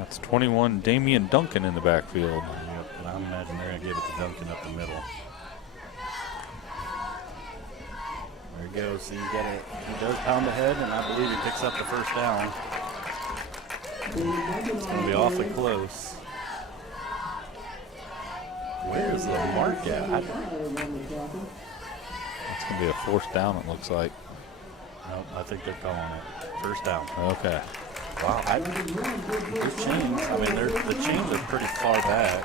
That's 21, Damian Duncan in the backfield. Yep, and I imagine they're going to give it to Duncan up the middle. There he goes. He does pound ahead, and I believe he picks up the first down. It's going to be awfully close. Where is the mark at? It's going to be a fourth down, it looks like. Nope, I think they're calling it. First down. Okay. Wow. Those chains, I mean, the chains are pretty far back.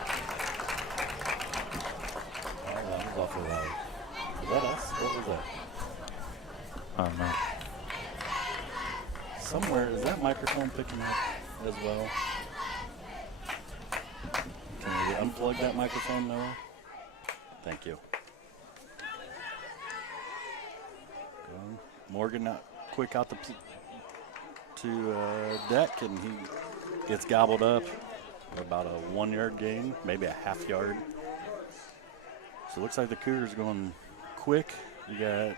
Oh, that was awfully loud. Was that us? What was that? I don't know. Somewhere, is that microphone picking up as well? Can we unplug that microphone, Noah? Thank you. Morgan quick out to deck, and he gets gobbled up. About a 1 yard gain, maybe a half yard. So it looks like the Cougars going quick. You got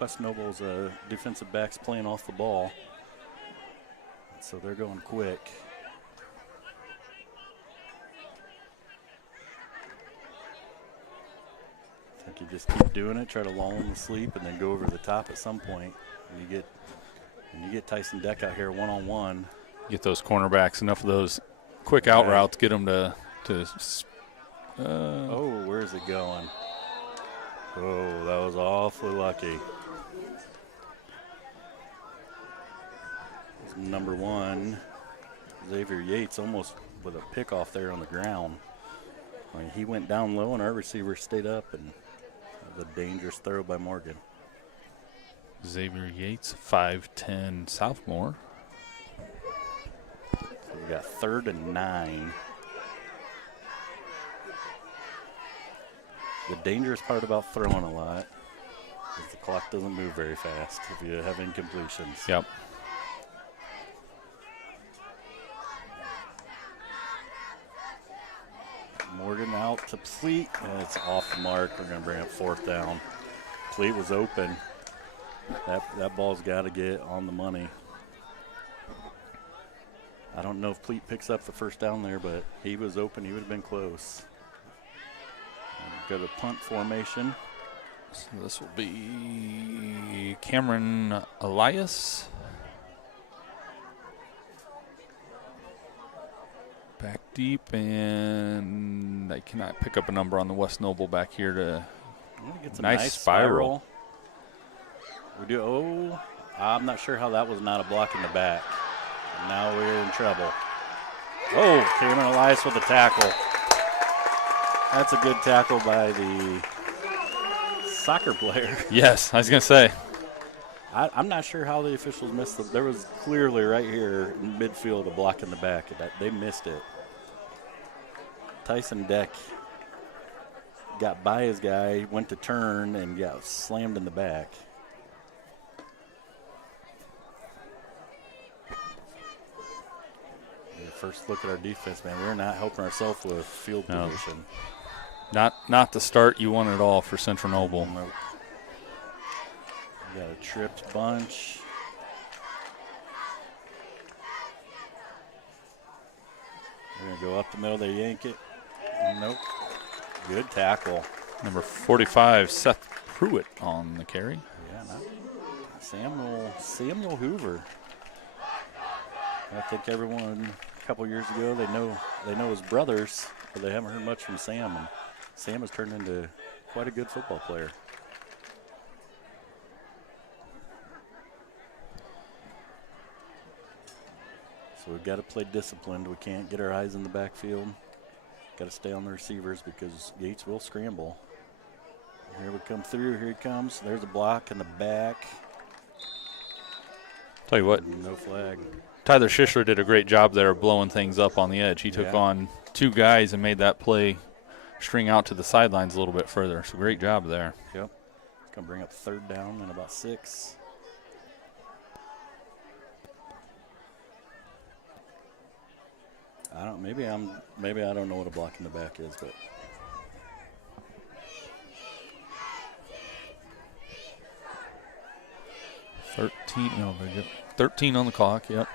West Noble's defensive backs playing off the ball. So they're going quick. I think you just keep doing it, try to lull them to sleep, and then go over the top at some point. And you get Tyson Deck out here one-on-one. Get those cornerbacks, enough of those quick out routes, get them to oh, where's it going? Oh, that was awfully lucky. Number 1, Xavier Yates, almost with a pick off there on the ground. I mean, he went down low, and our receiver stayed up, and it was a dangerous throw by Morgan. Xavier Yates, 5'10", sophomore. So we got 3rd and 9. The dangerous part about throwing a lot is the clock doesn't move very fast if you have incompletions. Yep. Morgan out to Pleat, and it's off the mark. We're going to bring up 4th down. Pleat was open. That ball's got to get on the money. I don't know if Pleat picks up the first down there, but he was open. He would have been close. Go to punt formation. So this will be Cameron Elias. Back deep, and I cannot pick up a number on the West Noble back here to Gets a nice spiral. We do. Oh, I'm not sure how that was not a block in the back. Now we're in trouble. Oh, Cameron Elias with a tackle. That's a good tackle by the soccer player. Yes, I was going to say. I'm not sure how the officials missed it. There was clearly right here in midfield a block in the back. They missed it. Tyson Deck got by his guy, went to turn, and got slammed in the back. First look at our defense, man. We're not helping ourselves with field position. Not the start you want at all for Central Noble. Nope. We got a tripped bunch. We're going to go up the middle. They yank it. Nope. Good tackle. Number 45, Seth Pruitt on the carry. Yeah, Samuel Hoover. I think everyone a couple years ago, they know his brothers, but they haven't heard much from Sam. And Sam has turned into quite a good football player. So we've got to play disciplined. We can't get our eyes in the backfield. Got to stay on the receivers because Yates will scramble. Here we come through. Here he comes. There's a block in the back. Tell you what. No flag. Tyler Shishler did a great job there of blowing things up on the edge. He took on 2 guys and made that play string out to the sidelines a little bit further. So great job there. Yep. It's going to bring up 3rd down and about 6. Maybe I don't know what a block in the back is, but 13 on the clock, yep.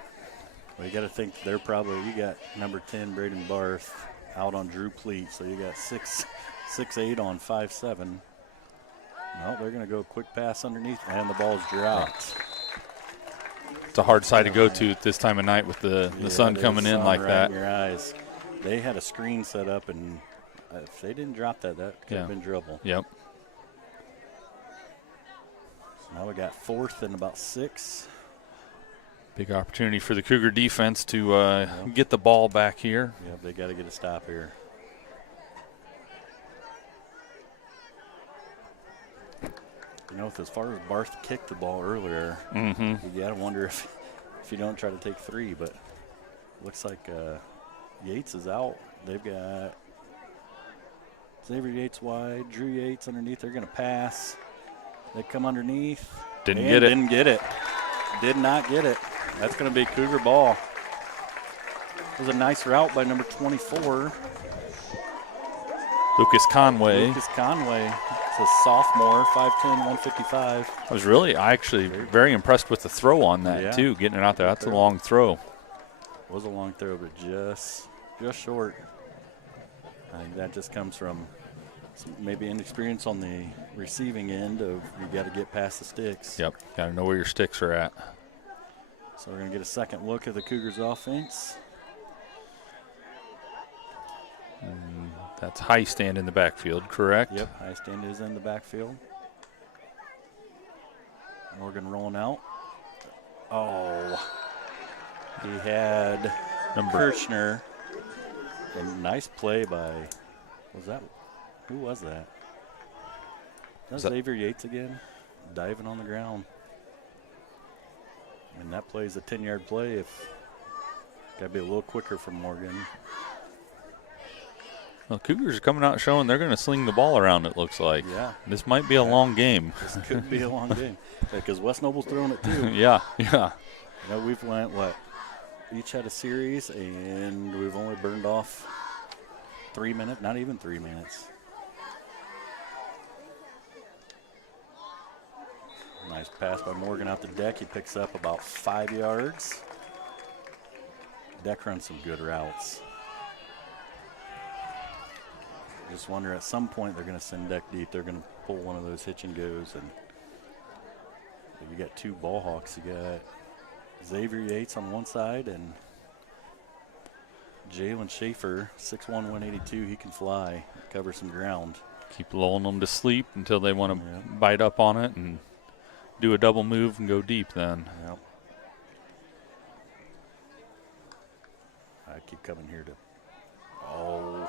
Well, you got to think they're probably, you got number 10, Braden Barth, out on Drew Pleat. So you got 6'8" on 5'7". No, they're going to go quick pass underneath, and the ball's dropped. It's a hard side to go to at this time of night with the sun coming in like that. In your eyes. They had a screen set up, and if they didn't drop that, that could have been dribble. Yep. So now we got 4th and about 6. Big opportunity for the Cougar defense to get the ball back here. Yep, they got to get a stop here. You know, as far as Barth kicked the ball earlier, you got to wonder if you don't try to take 3. But looks like Yates is out. They've got Xavier Yates wide, Drew Yates underneath. They're going to pass. They come underneath. Didn't get it. Didn't get it. Did not get it. That's going to be Cougar ball. It was a nice route by number 24. Lucas Conway. It's a sophomore, 5'10", 155. I was really, very impressed with the throw on that, too, getting it out there. That's a long throw. It was a long throw, but just short. I think that just comes from maybe inexperience on the receiving end of you got to get past the sticks. Yep, got to know where your sticks are at. So we're going to get a second look at the Cougars offense. That's high stand in the backfield, correct? Yep, high stand is in the backfield. Morgan rolling out. Oh, he had Kirchner. And nice play by, who was that? That's Xavier Yates again, diving on the ground. And that play is a 10-yard play. Got to be a little quicker from Morgan. Well, Cougars are coming out showing they're going to sling the ball around, it looks like. Yeah. This might be a long game. This could be a long game. Because West Noble's throwing it too. Yeah. You know, we've went, each had a series, and we've only burned off 3 minutes, not even 3 minutes. Nice pass by Morgan out the deck. He picks up about 5 yards. Deck runs some good routes. Just wonder at some point they're going to send Deck deep. They're going to pull one of those hitch and goes. And you got 2 ball hawks. You got Xavier Yates on one side and Jalen Schaefer, 6'1", 182. He can fly, cover some ground. Keep lulling them to sleep until they want to bite up on it and do a double move and go deep then. Yep. I keep coming here to. Oh.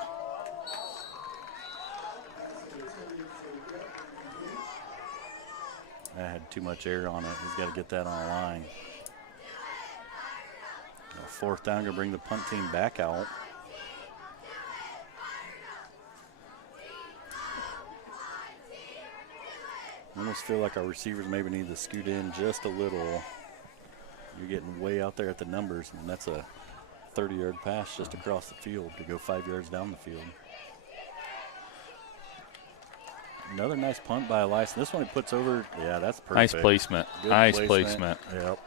That had too much air on it. He's got to get that on the line. 4th down, going to bring the punt team back out. I almost feel like our receivers maybe need to scoot in just a little. You're getting way out there at the numbers, and that's a 30-yard pass just across the field to go 5 yards down the field. Another nice punt by Elias. This one he puts over. Yeah, that's perfect. Nice placement. Nice placement. Yep.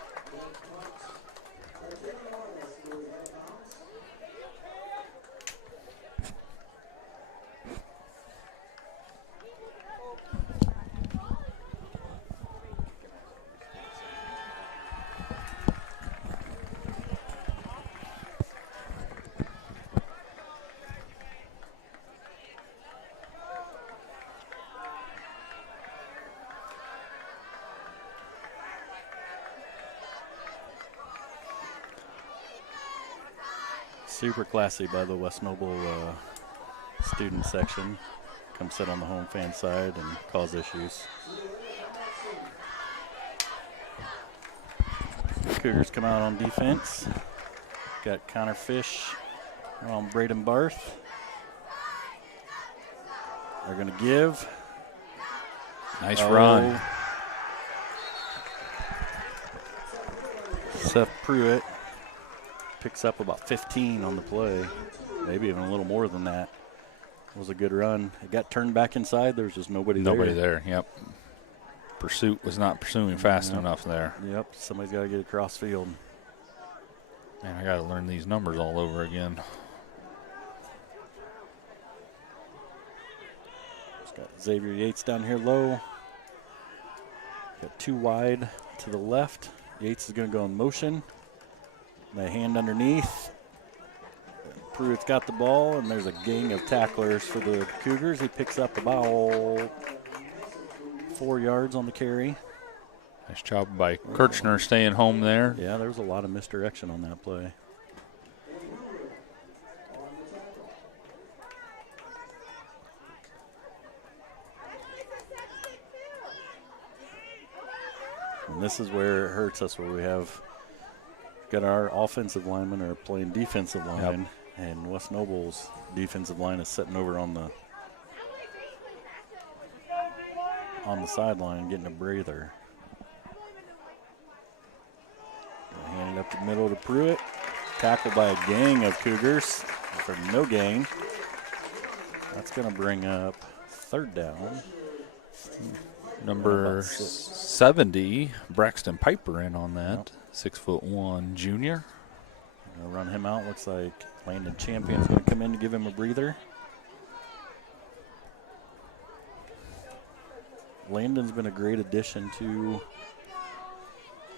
Super classy by the West Noble student section. Come sit on the home fan side and cause issues. Cougars come out on defense. Got Connor Fish on Braden Barth. They're going to give. Nice run. Seth Pruitt picks up about 15 on the play, maybe even a little more than that. It was a good run. It got turned back inside. There was just nobody there. Yep. Pursuit was not pursuing fast enough there. Yep, somebody's got to get across field. Man, I got to learn these numbers all over again. Just got Xavier Yates down here low. Got 2 wide to the left. Yates is going to go in motion. The hand underneath. Pruitt's got the ball, and there's a gang of tacklers for the Cougars. He picks up about 4 yards on the carry. Nice job by Kirchner staying home there. Yeah, there was a lot of misdirection on that play. And this is where it hurts us, where we have got our offensive linemen are playing defensive line, and West Noble's defensive line is sitting over on the sideline getting a breather. Hand it up the middle to Pruitt. Tackled by a gang of Cougars for no gain. That's going to bring up 3rd down. Number 70, Braxton Piper in on that. 6'1" junior. Gonna run him out. Looks like Landon Champion's going to come in to give him a breather. Landon's been a great addition to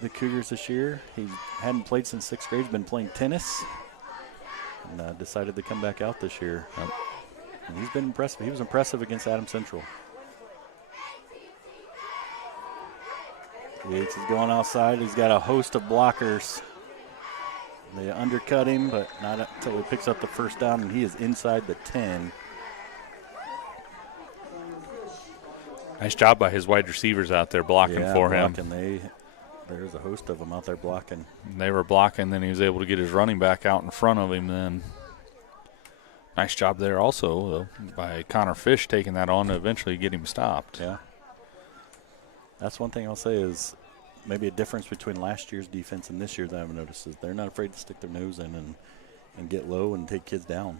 the Cougars this year. He hadn't played since 6th grade. He's been playing tennis and decided to come back out this year. And he's been impressive. He was impressive against Adams Central. Yates is going outside. He's got a host of blockers. They undercut him, but not until he picks up the 1st down, and he is inside the 10. Nice job by his wide receivers out there blocking for him. There's a host of them out there blocking. They were blocking, then he was able to get his running back out in front of him. Then nice job there also by Connor Fish taking that on to eventually get him stopped. Yeah. That's one thing I'll say is maybe a difference between last year's defense and this year's that I've noticed is they're not afraid to stick their nose in and get low and take kids down.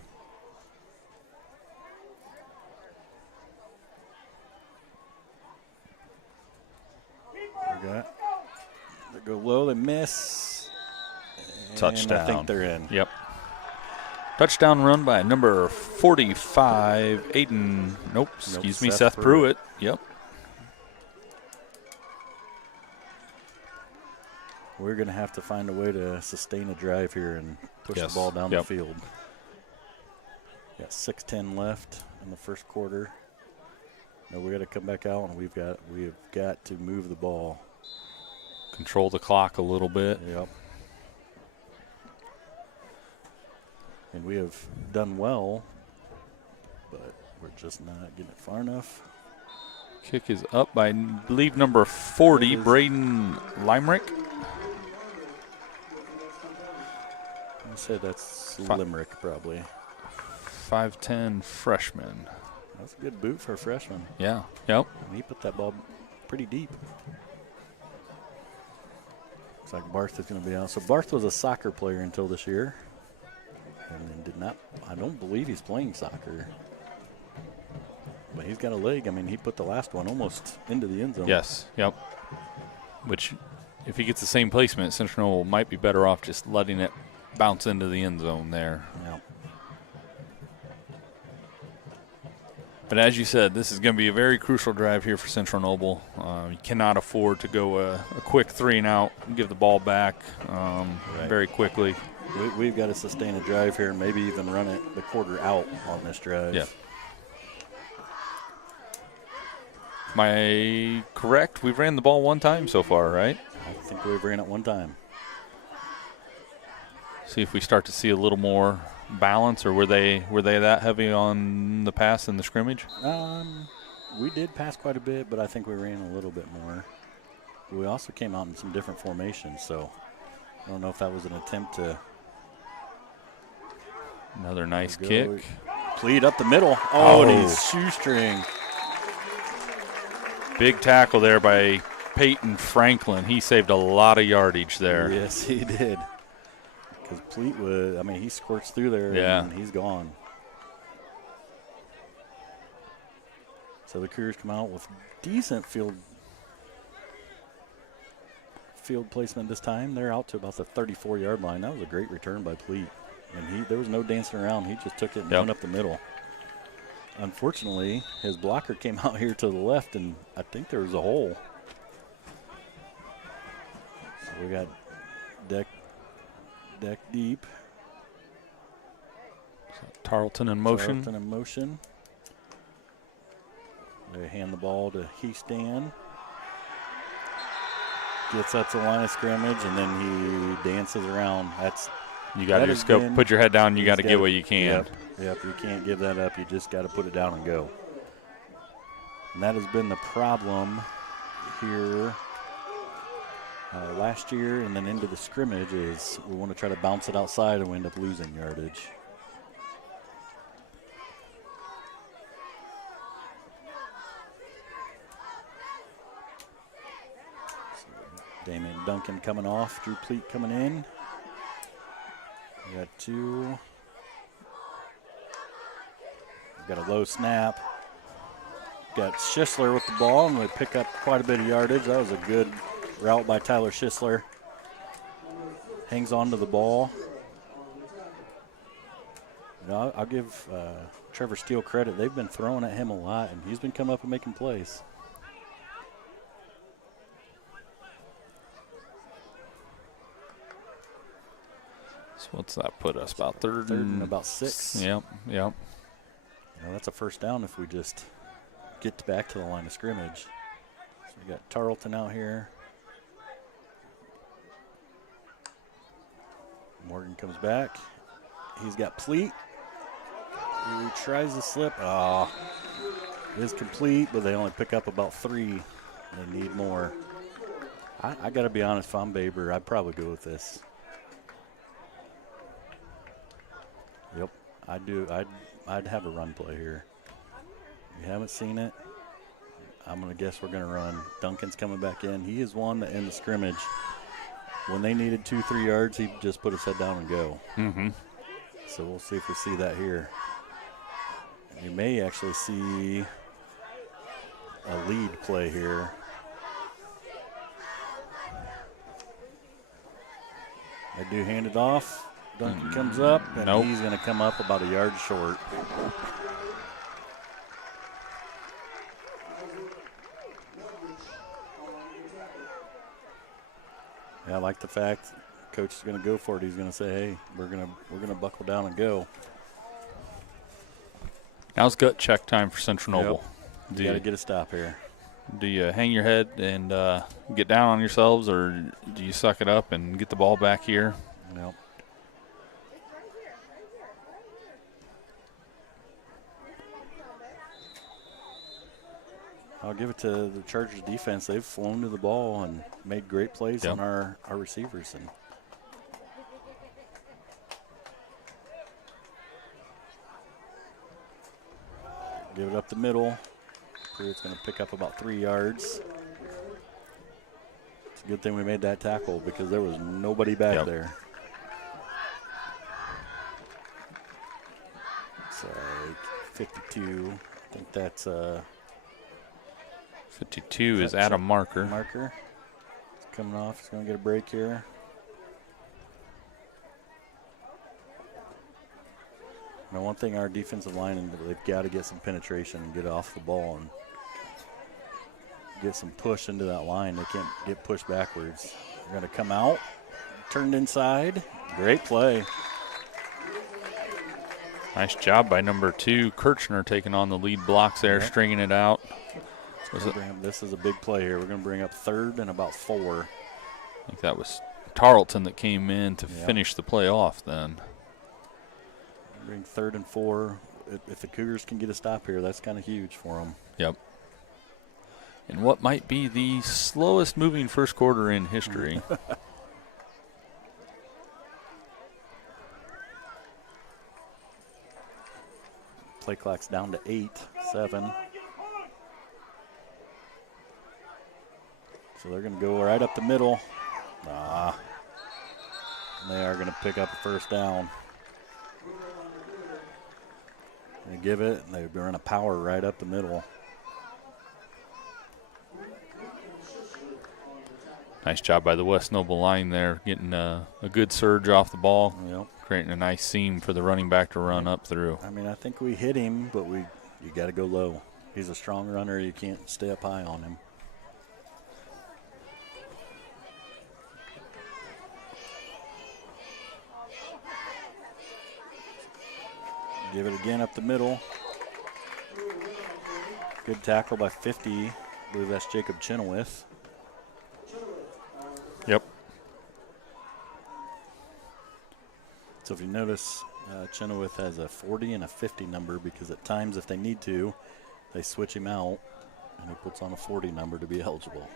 They go low, they miss. Touchdown. I think they're in. Yep. Touchdown run by number 45, Aiden. Excuse me, Seth Pruitt. Yep. We're going to have to find a way to sustain a drive here and push the ball down the field. Got 6:10 left in the 1st quarter. Now we got to come back out, and we've got to move the ball. Control the clock a little bit. Yep. And we have done well, but we're just not getting it far enough. Kick is up by, I believe, number 40, Braden Limerick. I say that's Limerick, probably. 5'10" freshman. That's a good boot for a freshman. Yeah. Yep. And he put that ball pretty deep. Looks like Barth is going to be out. So Barth was a soccer player until this year. And then did not, I don't believe he's playing soccer. But he's got a leg. I mean, he put the last one almost into the end zone. Yes. Yep. Which, if he gets the same placement, Central might be better off just letting it bounce into the end zone there. Yeah. But as you said, this is going to be a very crucial drive here for Central Noble. You cannot afford to go a quick 3 and out and give the ball back very quickly. We've got to sustain a drive here and maybe even run it the quarter out on this drive. Yeah. Am I correct? We've ran the ball 1 time so far, right? I think we've ran it 1 time. See if we start to see a little more balance, or were they that heavy on the pass in the scrimmage? We did pass quite a bit, but I think we ran a little bit more. We also came out in some different formations, so I don't know if that was an attempt to. Another nice kick. Pleat up the middle. Oh, and he's shoestring. Big tackle there by Peyton Franklin. He saved a lot of yardage there. Yes, he did. Because Pleat was, I mean, he squirts through there and he's gone. So the Cougars come out with decent field field placement this time. They're out to about the 34-yard line. That was a great return by Pleat. And there was no dancing around. He just took it and went up the middle. Unfortunately, his blocker came out here to the left, and I think there was a hole. So we got deck deep. Tarlton in motion. Tarlton in motion. They hand the ball to Heastan. Gets up to the line of scrimmage, and then he dances around. You got to just go put your head down. You got to get what you can. Yep, you can't give that up. You just got to put it down and go. And that has been the problem here last year and then into the scrimmage is we want to try to bounce it outside and we end up losing yardage. Damian Duncan coming off, Drew Pleat coming in. We got two. We've got a low snap. Got Schisler with the ball, and we pick up quite a bit of yardage. That was a good route by Tyler Schisler. Hangs on to the ball. You know, I'll give Trevor Steele credit. They've been throwing at him a lot, and he's been coming up and making plays. So what's that put us? About third and about 6. Yep. You know, that's a first down if we just get back to the line of scrimmage. So we got Tarlton out here. Morgan comes back. He's got Pleat. He tries to slip. Oh, it is complete, but they only pick up about 3. They need more. I got to be honest, if I'm Baber, I'd probably go with this. Yep, I do. I'd have a run play here. You haven't seen it. I'm going to guess we're going to run. Duncan's coming back in. He is one that in the scrimmage, when they needed 2-3 yards, he just put his head down and go. Mm-hmm. So we'll see if we see that here. You may actually see a lead play here. They do hand it off. Duncan comes up, and he's going to come up about a yard short. Yeah, I like the fact coach is going to go for it. He's going to say, "Hey, we're going to buckle down and go." Now's gut check time for Central Noble. You got to get a stop here. Do you hang your head and get down on yourselves, or do you suck it up and get the ball back here? Nope. I'll give it to the Chargers defense. They've flown to the ball and made great plays on our receivers. And give it up the middle. Pruitt's going to pick up about 3 yards. It's a good thing we made that tackle because there was nobody back there. It's 52. I think that's 52 is Adam Marker. Marker. It's coming off. He's going to get a break here. Now, one thing our defensive line, and they've got to get some penetration and get off the ball and get some push into that line. They can't get pushed backwards. They're going to come out, turned inside. Great play. Nice job by number 2, Kirchner, taking on the lead blocks there, stringing it out. This is a big play here. We're going to bring up 3rd and about 4. I think that was Tarlton that came in to finish the play off then. Bring 3rd and 4. If the Cougars can get a stop here, that's kind of huge for them. Yep. And what might be the slowest moving first quarter in history. Play clock's down to 8-7. So they're going to go right up the middle. They are going to pick up a first down. They give it, and they run a power right up the middle. Nice job by the West Noble line there, getting a good surge off the ball, Yep. creating a nice seam for the running back to run up through. I mean, I think we hit him, but you got to go low. He's a strong runner. You can't stay up high on him. Give it again up the middle. Good tackle by 50. I believe that's Jacob Chenoweth. Yep. So if you notice, Chenoweth has a 40 and a 50 number because at times if they need to, they switch him out and he puts on a 40 number to be eligible.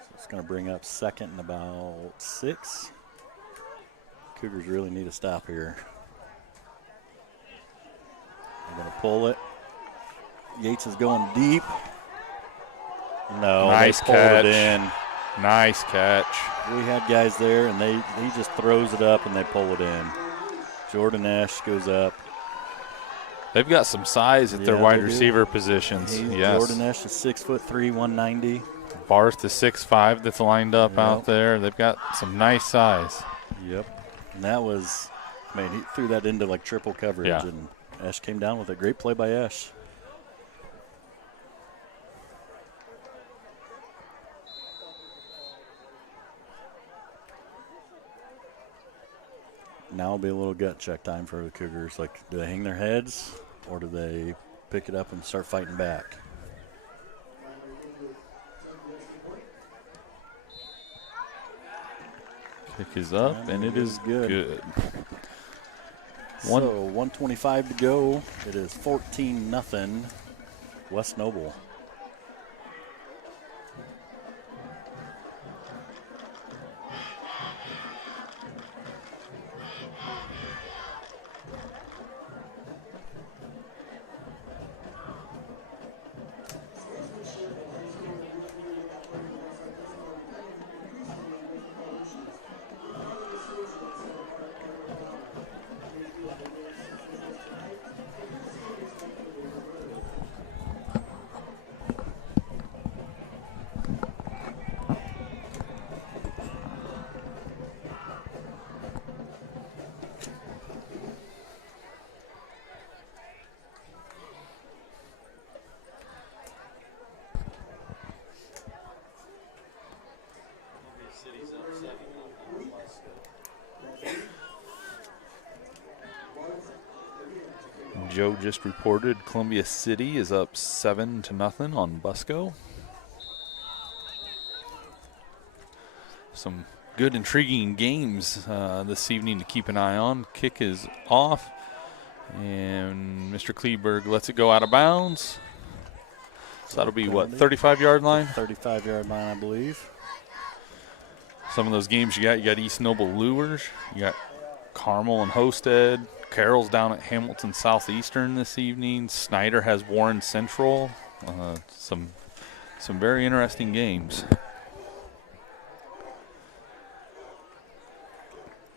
So it's going to bring up second and about 6. Cougars really need a stop here. They're going to pull it. Yates is going deep. No, nice they pulled catch. it in. Nice catch. We had guys there, and he just throws it up, and they pull it in. Jordan Ash goes up. They've got some size at their wide receiver positions. Yes. Jordan Ash is 6'3", 190. Barth is 6'5" that's lined up out there. They've got some nice size. Yep. And that was, man, he threw that into like triple coverage, Yeah. and Ash came down with a great play by Ash. Now will be a little gut check time for the Cougars. Like, do they hang their heads or do they pick it up and start fighting back? Kick is up, and it is good. So 1:25 to go. It is 14-0 West Noble. Joe just reported Columbia City is up 7-0 on Busco. Some good, intriguing games this evening to keep an eye on. Kick is off, and Mr. Kleberg lets it go out of bounds. So that'll be, what, 35-yard line? 35-yard line, I believe. Some of those games you got East Noble Lures, you got Carmel and Hosted. Carroll's down at Hamilton Southeastern this evening. Snyder has Warren Central. Some very interesting games.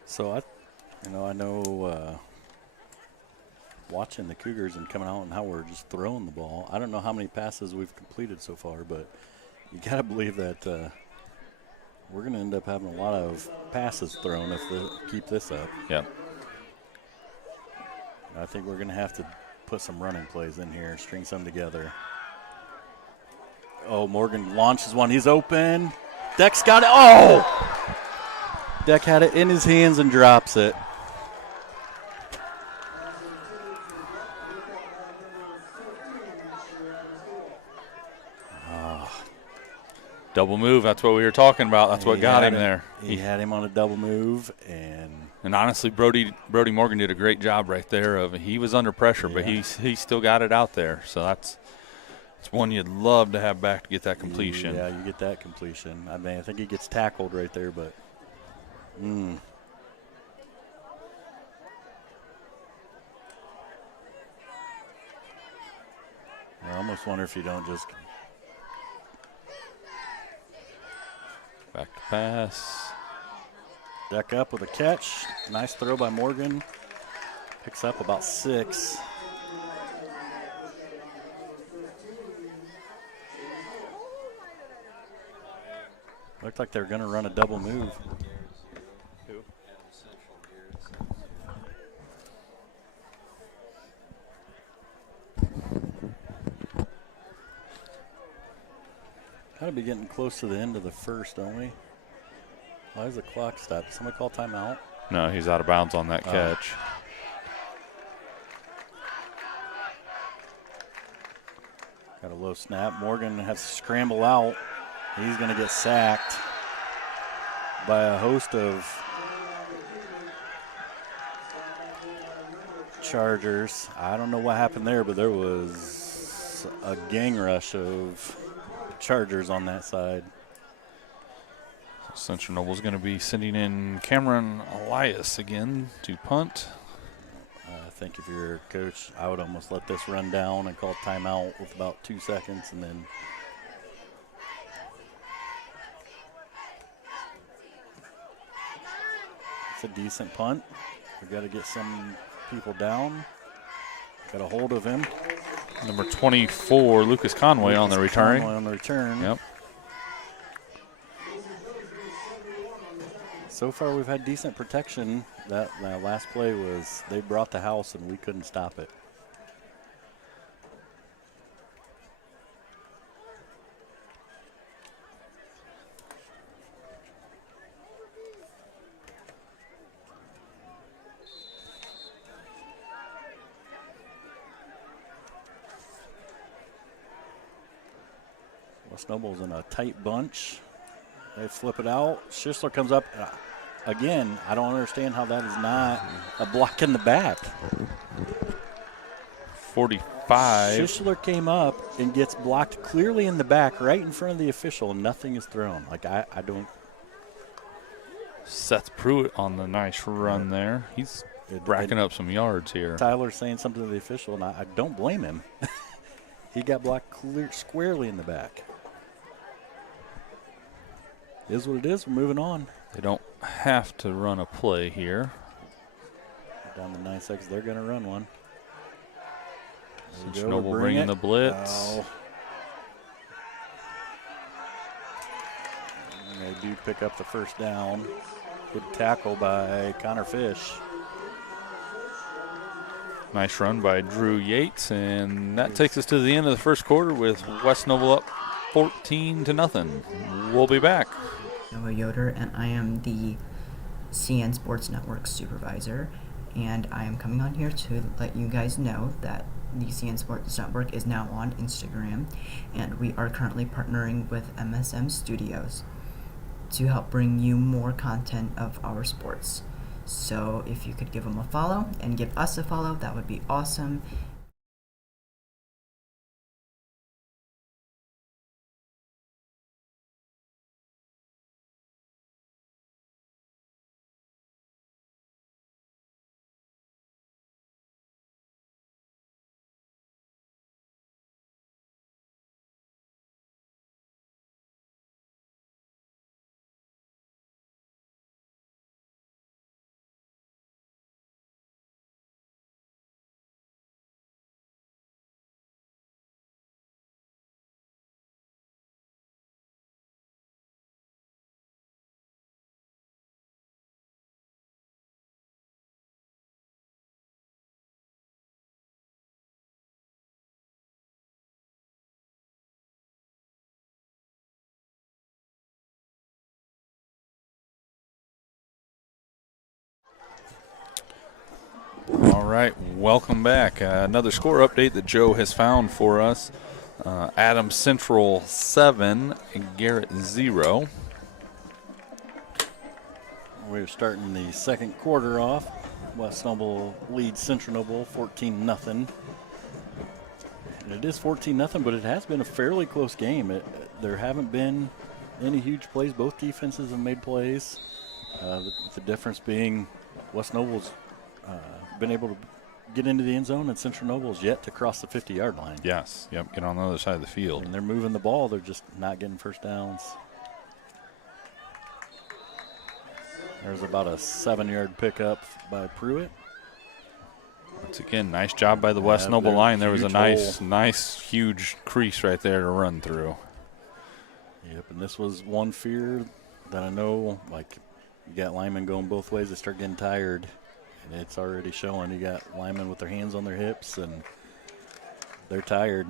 So I know watching the Cougars and coming out and how we're just throwing the ball. I don't know how many passes we've completed so far, but you got to believe that we're going to end up having a lot of passes thrown if they keep this up. Yeah. I think we're going to have to put some running plays in here, string some together. Oh, Morgan launches one. He's open. Deck's got it. Oh! Deck had it in his hands and drops it. Double move, that's what we were talking about. That's what got him there. He had him on a double move, and honestly, Brody Morgan did a great job right there. He was under pressure, but he still got it out there. So that's one you'd love to have back to get that completion. Yeah, you get that completion. I mean, I think he gets tackled right there, but I almost wonder if you don't just back to pass. Deck up with a catch. Nice throw by Morgan. Picks up about 6. Looked like they were going to run a double move. Got to be getting close to the end of the first, don't we? Why is the clock stopped? Somebody call timeout? No, he's out of bounds on that catch. Got a low snap. Morgan has to scramble out. He's going to get sacked by a host of Chargers. I don't know what happened there, but there was a gang rush of Chargers on that side. Central Noble's going to be sending in Cameron Elias again to punt. I think if you're a coach, I would almost let this run down and call timeout with about 2 seconds, and then it's a decent punt. We've got to get some people down. Got a hold of him. Number 24, Lucas Conway on the return. Conway on the return. Yep. So far, we've had decent protection. That last play was they brought the house and we couldn't stop it. West Noble's in a tight bunch. They flip it out. Schisler comes up. Again, I don't understand how that is not a block in the back. 45. Schisler came up and gets blocked clearly in the back right in front of the official, and nothing is thrown. Like, I don't. Seth Pruitt on the nice run there. He's racking up some yards here. Tyler's saying something to the official, and I don't blame him. He got blocked squarely in the back. Is what it is. We're moving on. They don't have to run a play here. Down to 9 seconds. They're going to run one. Noble bringing the blitz. Oh. And they do pick up the first down. Good tackle by Connor Fish. Nice run by Drew Yates, and that takes us to the end of the first quarter with West Noble up 14-0. We'll be back. Mawhorter, and I am the CN Sports Network supervisor, and I am coming on here to let you guys know that the CN Sports Network is now on Instagram, and we are currently partnering with MSM Studios to help bring you more content of our sports. So if you could give them a follow and give us a follow, that would be awesome. All right, welcome back. Another score update that Joe has found for us. Adams Central 7, Garrett 0. We're starting the second quarter off. West Noble leads Central Noble 14-0. And it is 14-0, but it has been a fairly close game. There haven't been any huge plays. Both defenses have made plays. The difference being West Noble's been able to get into the end zone, and Central Noble's yet to cross the 50-yard line. Yes, yep, get on the other side of the field. And they're moving the ball. They're just not getting first downs. There's about a 7-yard pickup by Pruitt. Once again, nice job by the West Noble line. There was a nice, huge crease right there to run through. Yep, and this was one fear that I know, like, you got linemen going both ways. They start getting tired, and it's already showing. You got linemen with their hands on their hips, and they're tired.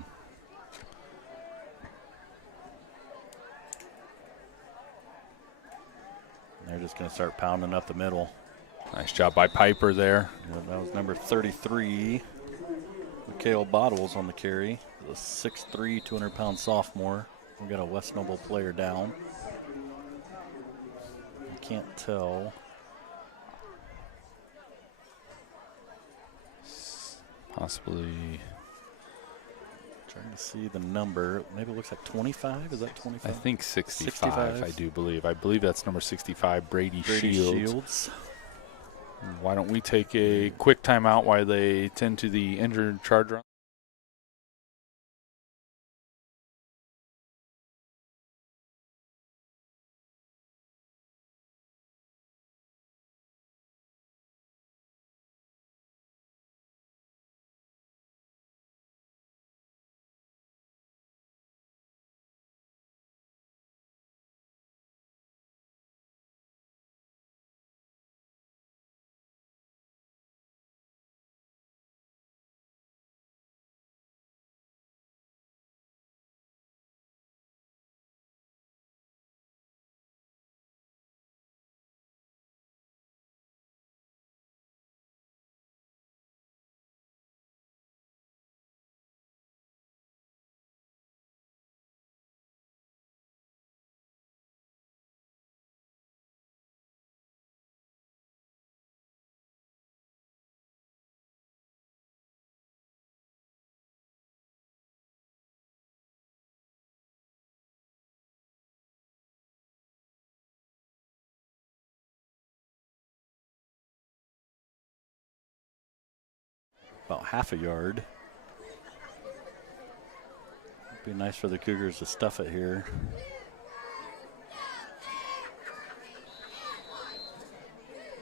And they're just going to start pounding up the middle. Nice job by Piper there. Yeah, that was number 33, Mikhail Bottles on the carry. The 6'3", 200-pound sophomore. We got a West Noble player down. I can't tell. Possibly. Trying to see the number. Maybe it looks like 25. Is that 25? I think 65, 65. I do believe. I believe that's number 65, Brady Shields. Why don't we take a quick timeout while they tend to the injured charger? About half a yard. It'd be nice for the Cougars to stuff it here.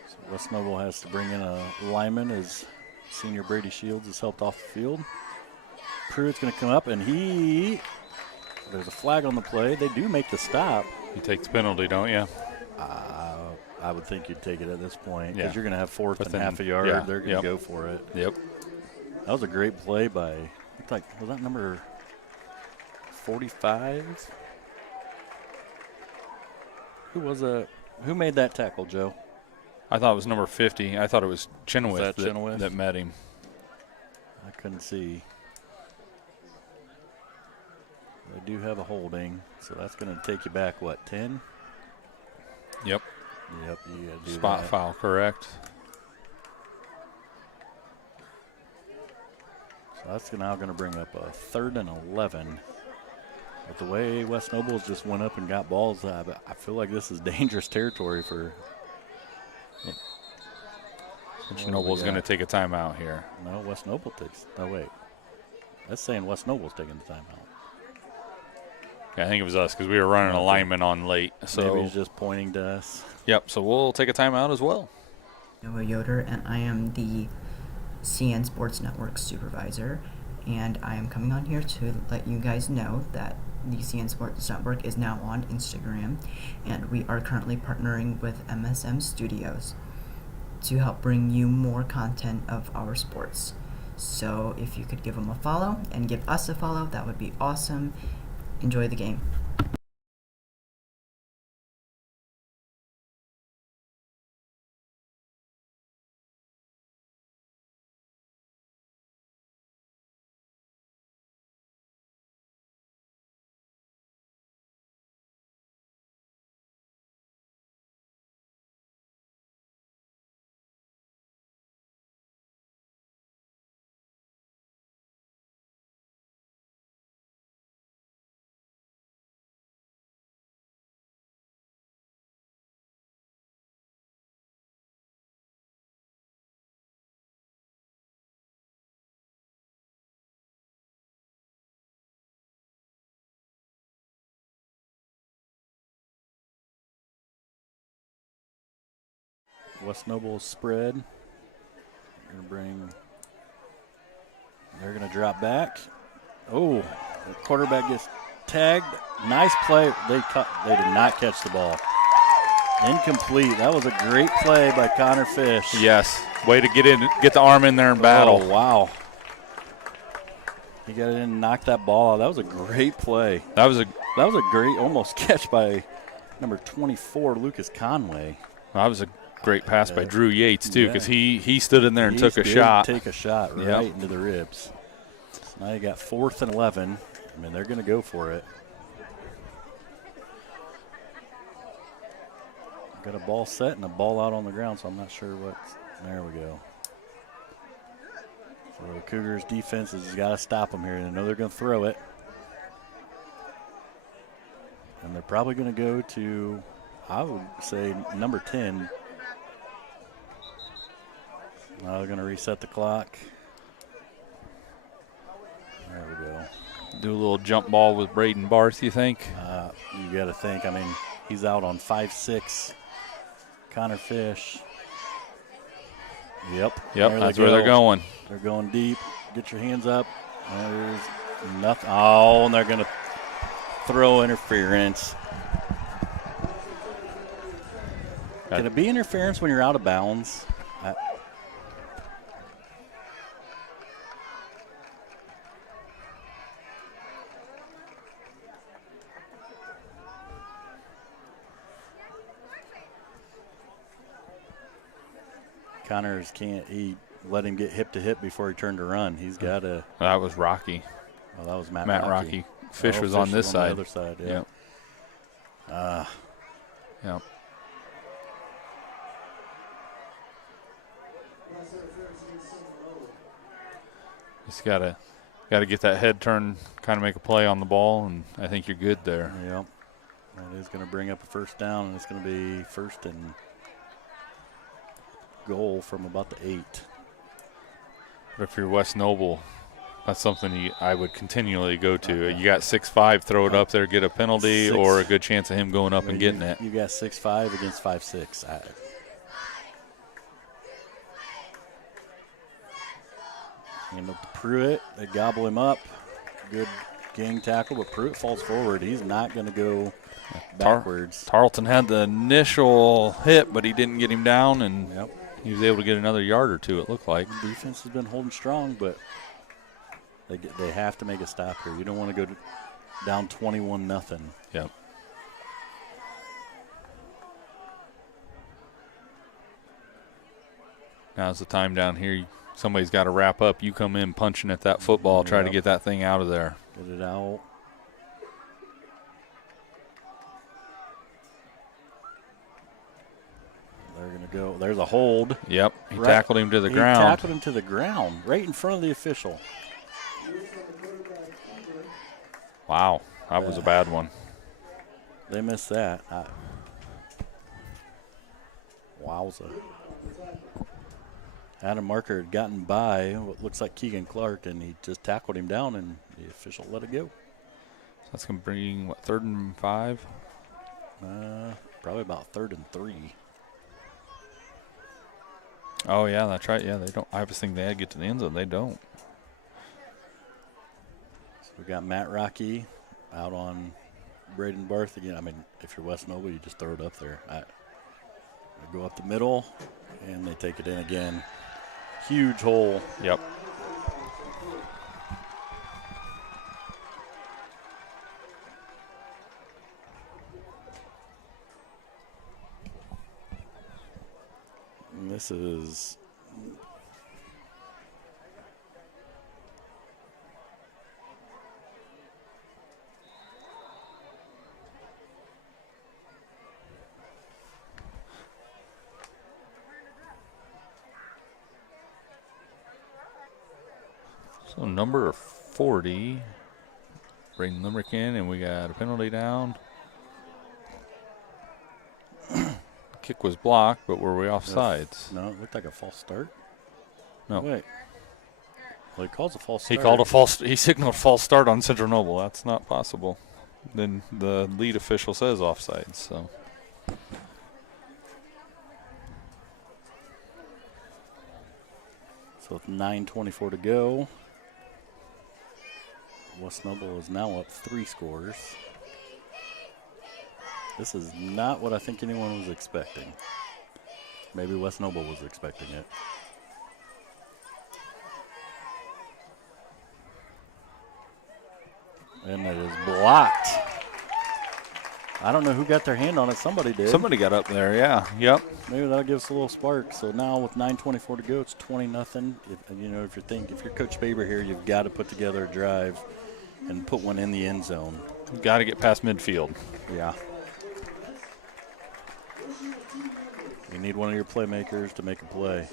So West Noble has to bring in a lineman as senior Brady Shields is helped off the field. Pruitt's going to come up, and there's a flag on the play. They do make the stop. You take the penalty, don't you? I would think you'd take it at this point because Yeah. you're going to have fourth and Within- half a yard. yeah, They're going to go for it. Yep. That was a great play by, was that number 45? Who made that tackle, Joe? I thought it was number 50. I thought it was Chenoweth Was that Chenoweth? that met him. I couldn't see. They do have a holding, so that's going to take you back, 10? Yep. Yep, you got to do Spot that. foul, correct. So that's now going to bring up a 3rd and 11. But the way West Nobles just went up and got balls, I feel like this is dangerous territory for. Noble's going to take a timeout here. No, West Noble takes. No, wait. That's saying West Noble's taking the timeout. Yeah, I think it was us because we were running a lineman on late. So Maybe he's just pointing to us. Yep, so we'll take a timeout as well. Noah Yoder, and I am the CN Sports Network supervisor, and I am coming on here to let you guys know that the CN Sports Network is now on Instagram, and we are currently partnering with MSM Studios to help bring you more content of our sports. So if you could give them a follow and give us a follow, that would be awesome. Enjoy the game. West Noble spread. They're going to drop back. Oh, the quarterback gets tagged. Nice play. They did not catch the ball. Incomplete. That was a great play by Connor Fish. Yes. Way to get the arm in there and battle. Oh, wow. He got in and knocked that ball out. That was a great play. That was a great almost catch by number 24, Lucas Conway. That was a great pass by Drew Yates, too, because he stood in there and took a shot. Take a shot right into the ribs. So now you got 4th and 11. I mean, they're going to go for it. Got a ball set and a ball out on the ground, so I'm not sure what's. There we go. So the Cougars defense has got to stop them here. They know they're going to throw it. And they're probably going to go to, I would say, number 10. Now they're going to reset the clock. There we go. Do a little jump ball with Braden Barth, you think? You got to think. I mean, he's out on 5'6". Connor Fish. Yep, that's where they're going. They're going deep. Get your hands up. There's nothing. Oh, and they're going to throw interference. Can it be interference when you're out of bounds? Connors he let him get hip to hip before he turned to run. He's got to. That was Rocky. Oh, that was Matt Rocky. Fish was on this side. The other side, yeah. Yep. Just gotta get that head turn, kind of make a play on the ball, and I think you're good there. Yep. That is going to bring up a first down, and it's going to be 1st and goal from about the 8. But if you're West Noble, that's something I would continually go to. You got 6'5", throw it up there, get a penalty, or a good chance of him going up and getting it. You got 6'5" against 5'6". And up to Pruitt, they gobble him up. Good gang tackle, but Pruitt falls forward. He's not going to go backwards. Tarlton had the initial hit, but he didn't get him down, and he was able to get another yard or two, it looked like. The defense has been holding strong, but they have to make a stop here. You don't want to go down 21-0. Yep. Now's the time down here. Somebody's got to wrap up. You come in punching at that football, try to get that thing out of there. Get it out. They're going to go. There's a hold. Yep. He tackled him to the ground. He tackled him to the ground, right in front of the official. Wow. That was a bad one. They missed that. Wowza. Adam Marker had gotten by what looks like Keegan Clark, and he just tackled him down, and the official let it go. So that's going to bring, 3rd and 5? Probably about 3rd and 3. Oh, yeah, that's right. Yeah, they don't. I was thinking they'd get to the end zone. They don't. So we got Matt Rocky out on Braden Barth again. I mean, if you're West Noble, you just throw it up there. They go up the middle, and they take it in again. Huge hole. Yep. And this is so number 40, bring Limerick in, and we got a penalty down. Kick was blocked, but were we offsides? No, it looked like a false start. No. Wait. Well, he calls a false start. He signaled false start on Central Noble. That's not possible. Then the lead official says offsides, so. So with 9:24 to go, West Noble is now up 3 scores. This is not what I think anyone was expecting. Maybe West Noble was expecting it. And it is blocked. I don't know who got their hand on it. Somebody did. Somebody got up there, yeah. Yep. Maybe that'll give us a little spark. So now with 9:24 to go, it's 20-0. If you're Coach Faber here, you've got to put together a drive and put one in the end zone. Got to get past midfield. Yeah. You need one of your playmakers to make a play.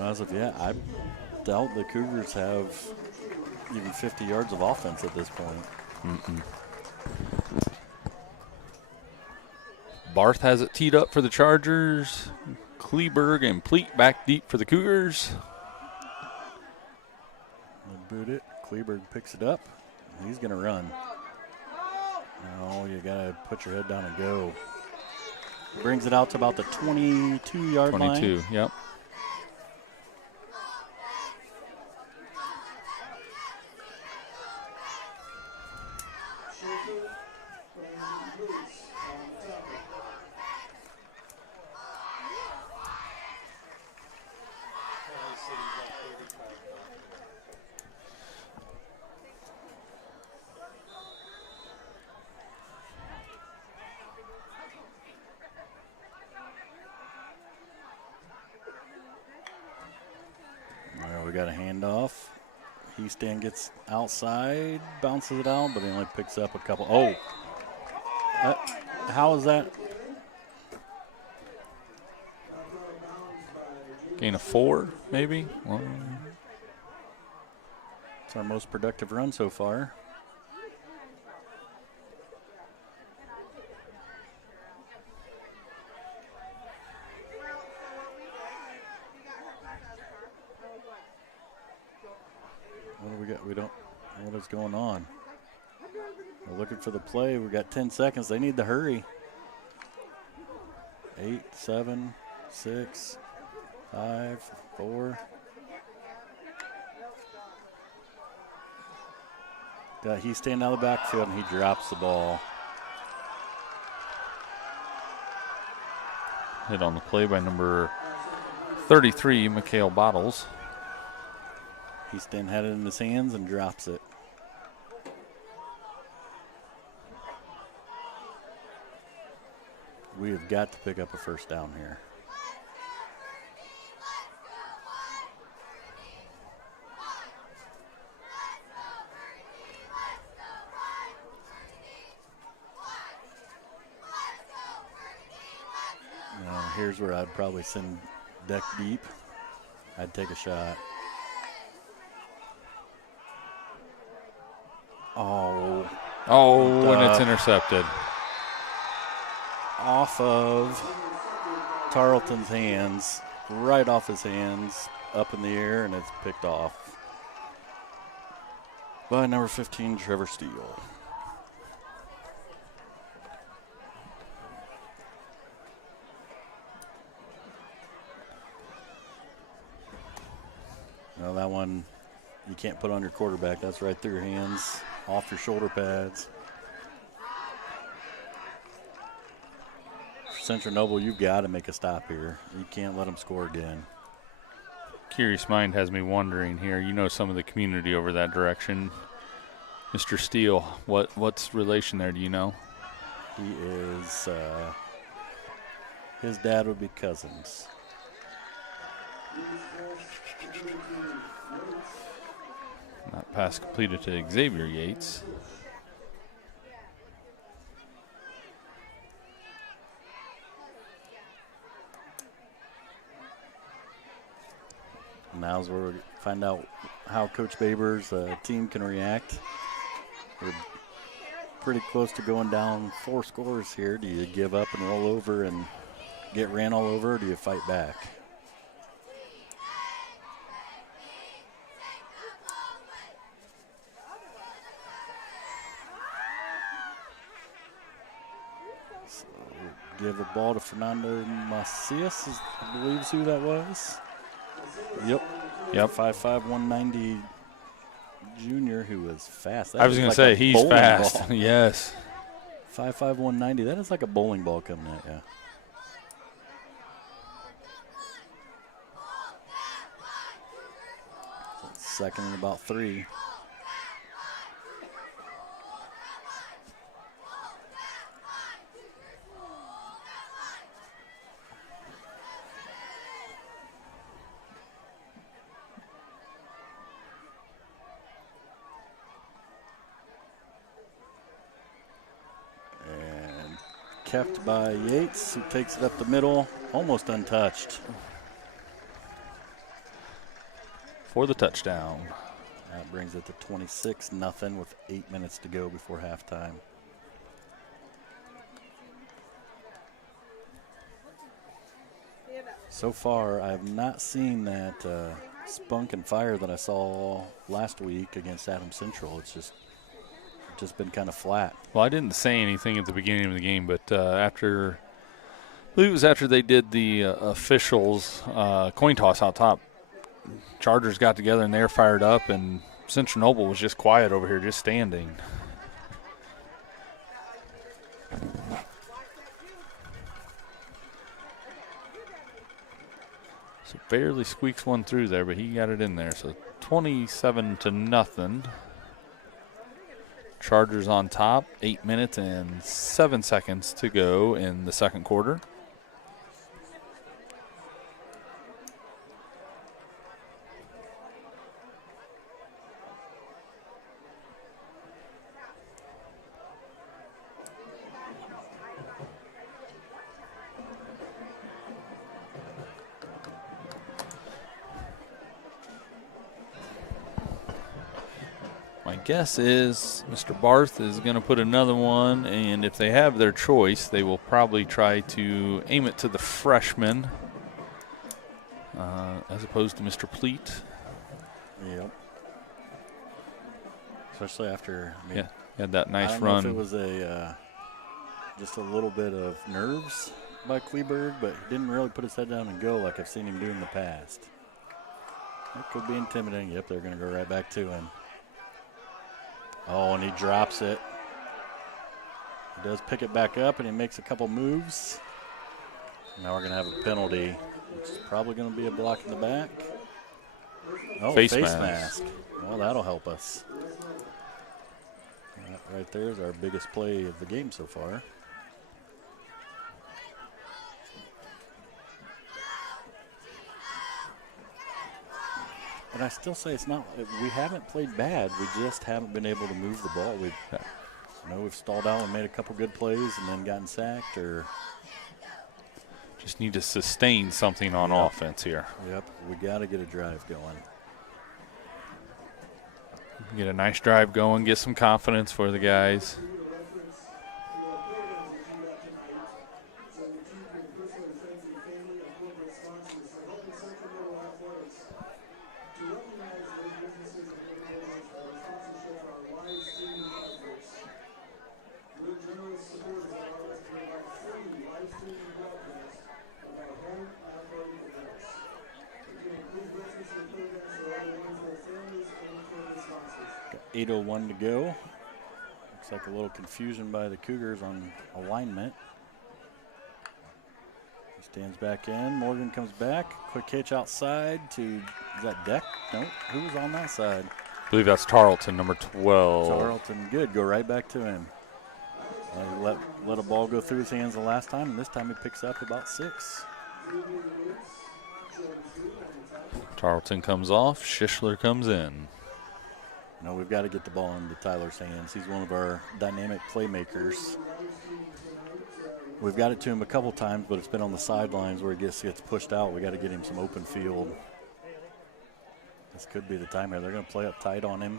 As of yet, I doubt the Cougars have even 50 yards of offense at this point. Barth has it teed up for the Chargers. Kleberg and Pleat back deep for the Cougars. They boot it. Kleberg picks it up. He's going to run. Oh, you got to put your head down and go. Brings it out to about the 22-yard line. 22, yep. We got a handoff. Heastan gets outside, bounces it out, but he only picks up a couple. Oh, how is that? Gain of 4, maybe. It's our most productive run so far. What do we got? We don't. What is going on? We're looking for the play. We got 10 seconds. They need to hurry. 8, 7, 6, 5, 4. He's standing out of the backfield and he drops the ball. Hit on the play by number 33, Mikhail Bottles. Heastan had it in his hands and drops it. We have got to pick up a first down here. Now, here's where I'd probably send deck deep. I'd take a shot. And it's intercepted. Off of Tarleton's hands, right off his hands, up in the air, and it's picked off by number 15, Trevor Steele. Now that one you can't put on your quarterback. That's right through your hands, off your shoulder pads. For Central Noble, you've got to make a stop here. You can't let them score again. Curious mind has me wondering here. You know some of the community over that direction. Mr. Steele, what's relation there, do you know? He is, his dad would be cousins. That pass completed to Xavier Yates. Now's where we find out how Coach Baber's team can react. We're pretty close to going down 4 scores here. Do you give up and roll over and get ran all over, or do you fight back? So give the ball to Fernando Macias, I believe is who that was. Yep. 5'5", 190 junior who was fast. I was going to say, he's fast. Yes. 5'5", 190. That is like a bowling ball coming at you. Second and about 3. And kept by Yates, who takes it up the middle, almost untouched. For the touchdown. That brings it to 26-0 with 8 minutes to go before halftime. So far, I have not seen that spunk and fire that I saw last week against Adams Central. It's just been kind of flat. Well, I didn't say anything at the beginning of the game, but I believe it was after they did the officials coin toss out top. Chargers got together and they're fired up, and Central Noble was just quiet over here, just standing. So barely squeaks one through there, but he got it in there. So 27-0. Chargers on top. 8 minutes and 7 seconds to go in the second quarter. My guess is Mr. Barth is going to put another one, and if they have their choice, they will probably try to aim it to the freshman as opposed to Mr. Pleat. Yep. Especially after, He had that nice I don't run. know if it was just a little bit of nerves by Kleberg, but he didn't really put his head down and go like I've seen him do in the past. That could be intimidating. Yep, they're going to go right back to him. Oh, and he drops it. He does pick it back up, and he makes a couple moves. Now we're going to have a penalty, which is probably going to be a block in the back. Oh, Face mask. mask. Well, that'll help us. That right there is our biggest play of the game so far. But I still say we haven't played bad. We just haven't been able to move the ball. We've stalled out and made a couple good plays and then gotten sacked, or Just need to sustain something on offense here. Yep, we got to get a drive going. Get a nice drive going, get some confidence for the guys. Got 8:01 to go. Looks like a little confusion by the Cougars on alignment. He stands back in. Morgan comes back. Quick hitch outside to, is that Deck? No, who was on that side? I believe that's Tarlton, number 12. Tarlton, good. Go right back to him. Let a ball go through his hands the last time, and this time he picks up about 6. Tarleton comes off. Shishler comes in. No, we've got to get the ball into Tyler's hands. He's one of our dynamic playmakers. We've got it to him a couple times, but it's been on the sidelines where he gets pushed out. We got to get him some open field. This could be the time here. They're going to play up tight on him.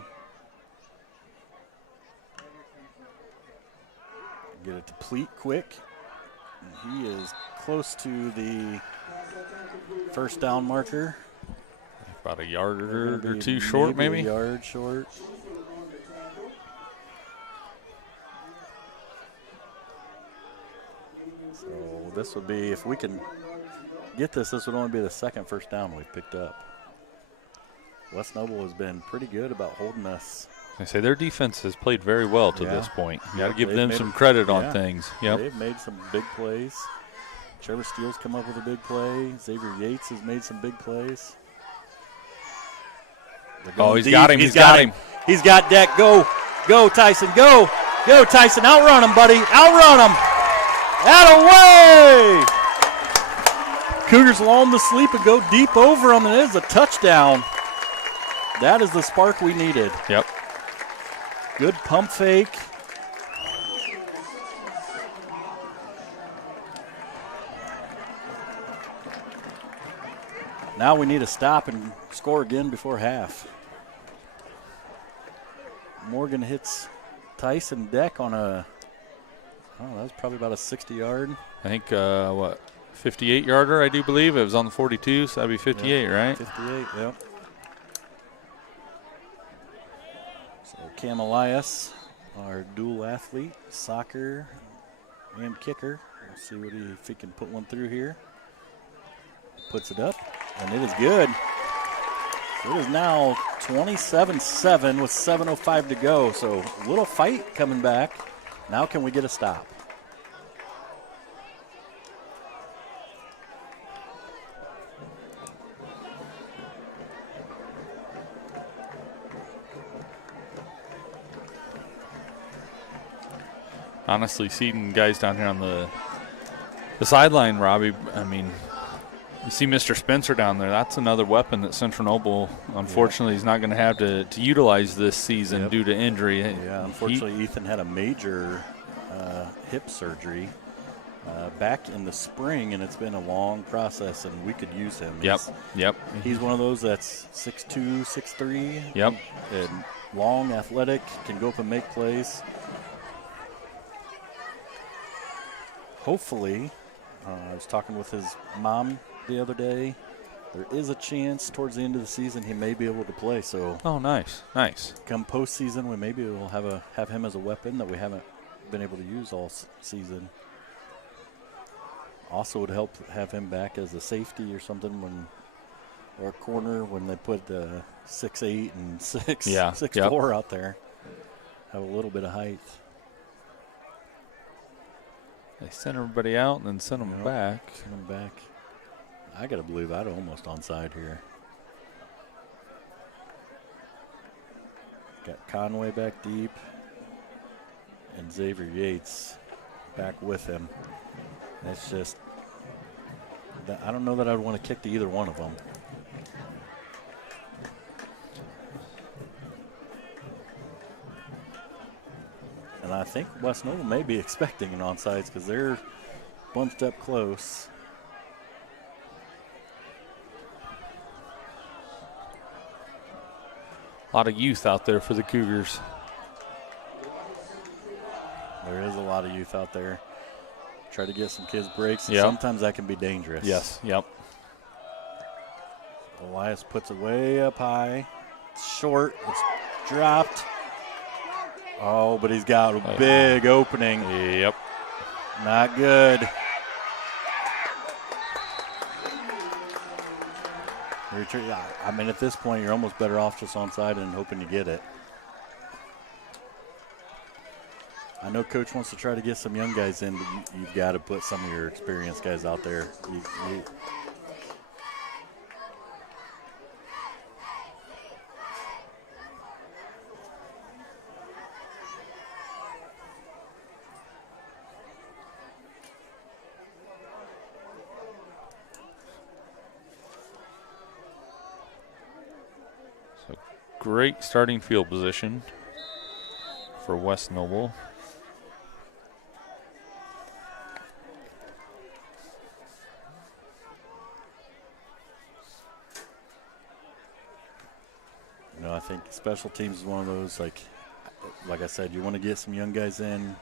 Get it to Pleat quick. And he is close to the first down marker. About a yard or two short, maybe? A yard short. So this would be, if we can get this would only be the second first down we've picked up. West Noble has been pretty good about holding us. I say their defense has played very well to this point. You got to give them some credit on things. Yep. They've made some big plays. Trevor Steele's come up with a big play. Xavier Yates has made some big plays. Oh, he's deep. got him. He's got him. He's got Deck. Go. Go, Tyson. Go. Go, Tyson. Outrun him, buddy. Outrun him. Out away. Cougars lull him to sleep and go deep over him, and it is a touchdown. That is the spark we needed. Yep. Good pump fake. Now we need to stop and score again before half. Morgan hits Tyson Deck on a, that was probably about a 60-yard. I think, 58-yarder, I do believe. It was on the 42, so that'd be 58, right? 58, yep. So Cam Elias, our dual athlete, soccer and kicker. We'll see if he can put one through here. Puts it up, and it is good. It is now 27-7 with 7:05 to go. So a little fight coming back. Now can we get a stop? Honestly, seeing guys down here on the sideline, Robby, I mean, you see Mr. Spencer down there. That's another weapon that Central Noble, unfortunately, is not going to have to utilize this season due to injury. Yeah, unfortunately, Ethan had a major hip surgery back in the spring, and it's been a long process, and we could use him. Yep. He's one of those that's 6'2", 6'3". Yep. And long, athletic, can go up and make plays. Hopefully, I was talking with his mom the other day. There is a chance towards the end of the season he may be able to play. So, nice. Come postseason, we maybe will have him as a weapon that we haven't been able to use all season. Also, would help have him back as a safety or something or a corner when they put 6'8" and 6'4" out there. Have a little bit of height. They sent everybody out and then sent them back. I got to believe I'd almost onside here. Got Conway back deep and Xavier Yates back with him. That's just, I don't know that I'd want to kick to either one of them. And I think West Noble may be expecting an onside because they're bunched up close. A lot of youth out there for the Cougars. There is a lot of youth out there. Try to get some kids breaks, and sometimes that can be dangerous. Yes, yep. Elias puts it way up high. It's short. It's dropped. Oh, but he's got a big opening. Yep. Not good. I mean, at this point, you're almost better off just onside and hoping you get it. I know Coach wants to try to get some young guys in, but you've got to put some of your experienced guys out there. Great starting field position for West Noble. I think special teams is one of those, like I said, you want to get some young guys in,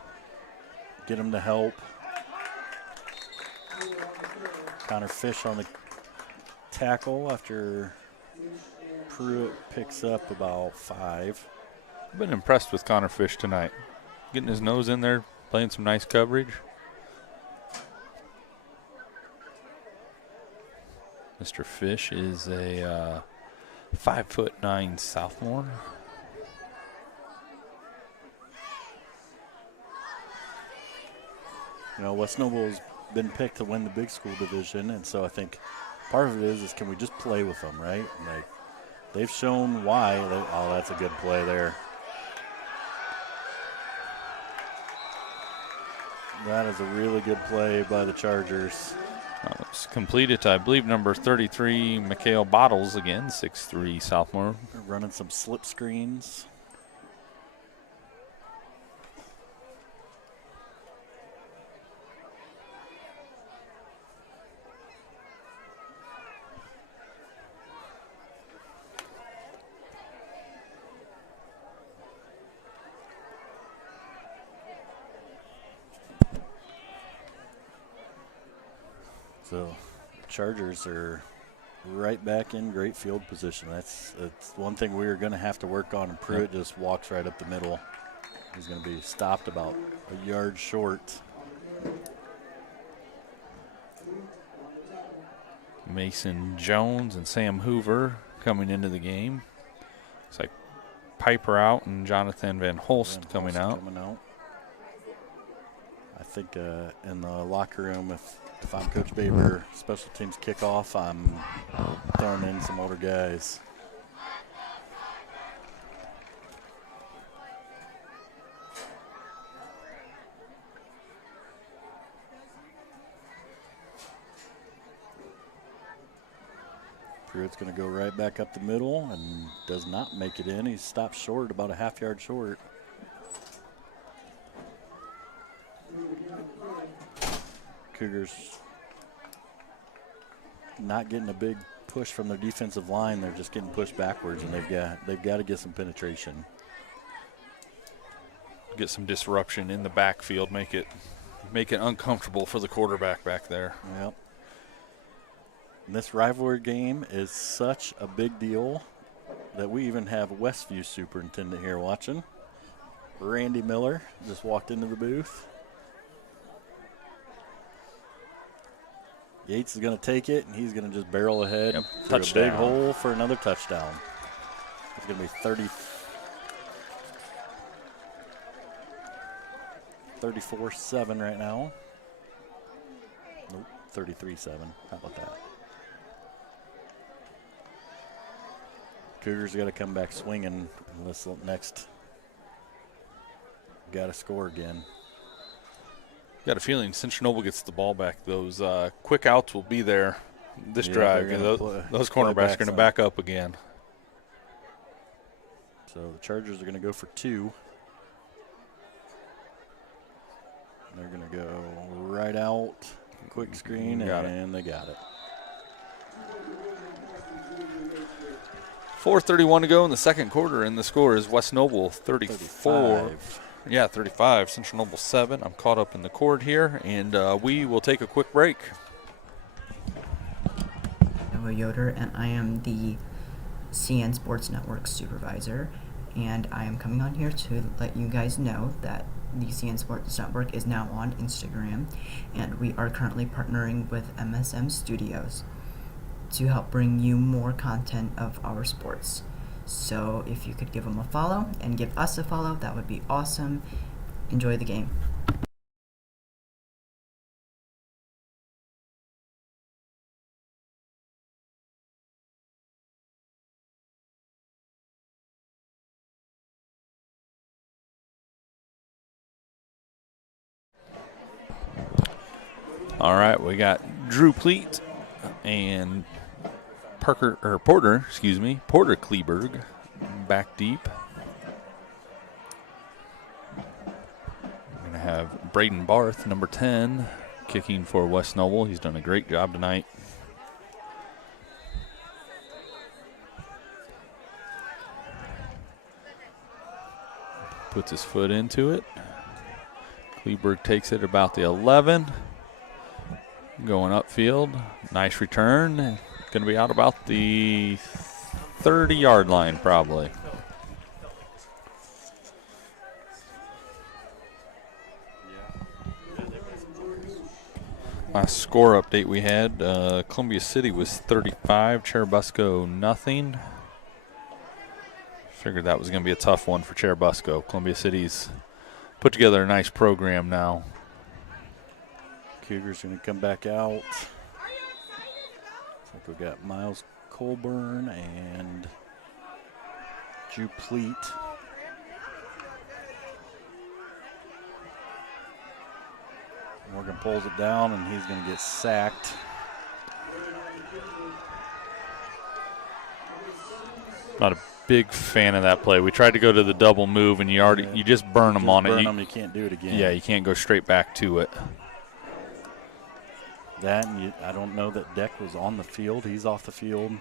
get them to help. Connor Fish on the tackle after Pruitt picks up about 5. I've been impressed with Connor Fish tonight. Getting his nose in there, playing some nice coverage. Mr. Fish is a 5'9" sophomore. You know, West Noble's been picked to win the big school division, and so I think part of it is can we just play with them, right? And they've shown why. Oh, that's a good play there. That is a really good play by the Chargers. It's completed to, I believe, number 33, Mikhail Bottles again, 6'3" sophomore. They're running some slip screens. So the Chargers are right back in great field position. That's one thing we're going to have to work on. And Pruitt just walks right up the middle. He's going to be stopped about a yard short. Mason Jones and Sam Hoover coming into the game. Looks like Piper out and Jonathan Van Holst coming out. I think in the locker room, if I'm Coach Baber, special teams kickoff, I'm throwing in some older guys. Pruitt's going to go right back up the middle and does not make it in. He stops short, about a half yard short. Cougars not getting a big push from their defensive line. They're just getting pushed backwards, and they've got to get some penetration. Get some disruption in the backfield, make it uncomfortable for the quarterback back there. Yep. And this rivalry game is such a big deal that we even have Westview Superintendent here watching. Randy Miller just walked into the booth. Yates is going to take it, and he's going to just barrel ahead. Yep. Through Touchdown. a big hole for another touchdown. It's going to be 34-7 right now. Nope, 33-7. How about that? Cougars got to come back swinging in this next. Got to score again. Got a feeling Central Noble gets the ball back. Those quick outs will be there this drive. Those cornerbacks are going to back up again. So the Chargers are going to go for 2. They're going to go right out, quick screen, and they got it. 4:31 to go in the second quarter, and the score is West Noble 34. 35. Central Noble 7. I'm caught up in the cord here, and we will take a quick break. Mawhorter, and I am the CN Sports Network supervisor, and I am coming on here to let you guys know that the CN Sports Network is now on Instagram, and we are currently partnering with MSM Studios to help bring you more content of our sports. So if you could give them a follow and give us a follow, that would be awesome. Enjoy the game. All right, we got Drew Pleat and Porter Kleberg back deep. We're going to have Braden Barth, number 10, kicking for West Noble. He's done a great job tonight. puts his foot into it. Kleberg takes it about the 11. Going upfield. Nice return. Going to be out about the 30-yard line probably. Last score update we had, Columbia City was 35, Cherubusco nothing. Figured that was going to be a tough one for Cherubusco. Columbia City's put together a nice program now. Cougars going to come back out. Looks like we got Miles Colburn and Duplete. Morgan pulls it down, and he's going to get sacked. Not a big fan of that play. We tried to go to the double move, and you just burn them on it. You can't do it again. Yeah, you can't go straight back to it. That, and I don't know that Deck was on the field. He's off the field.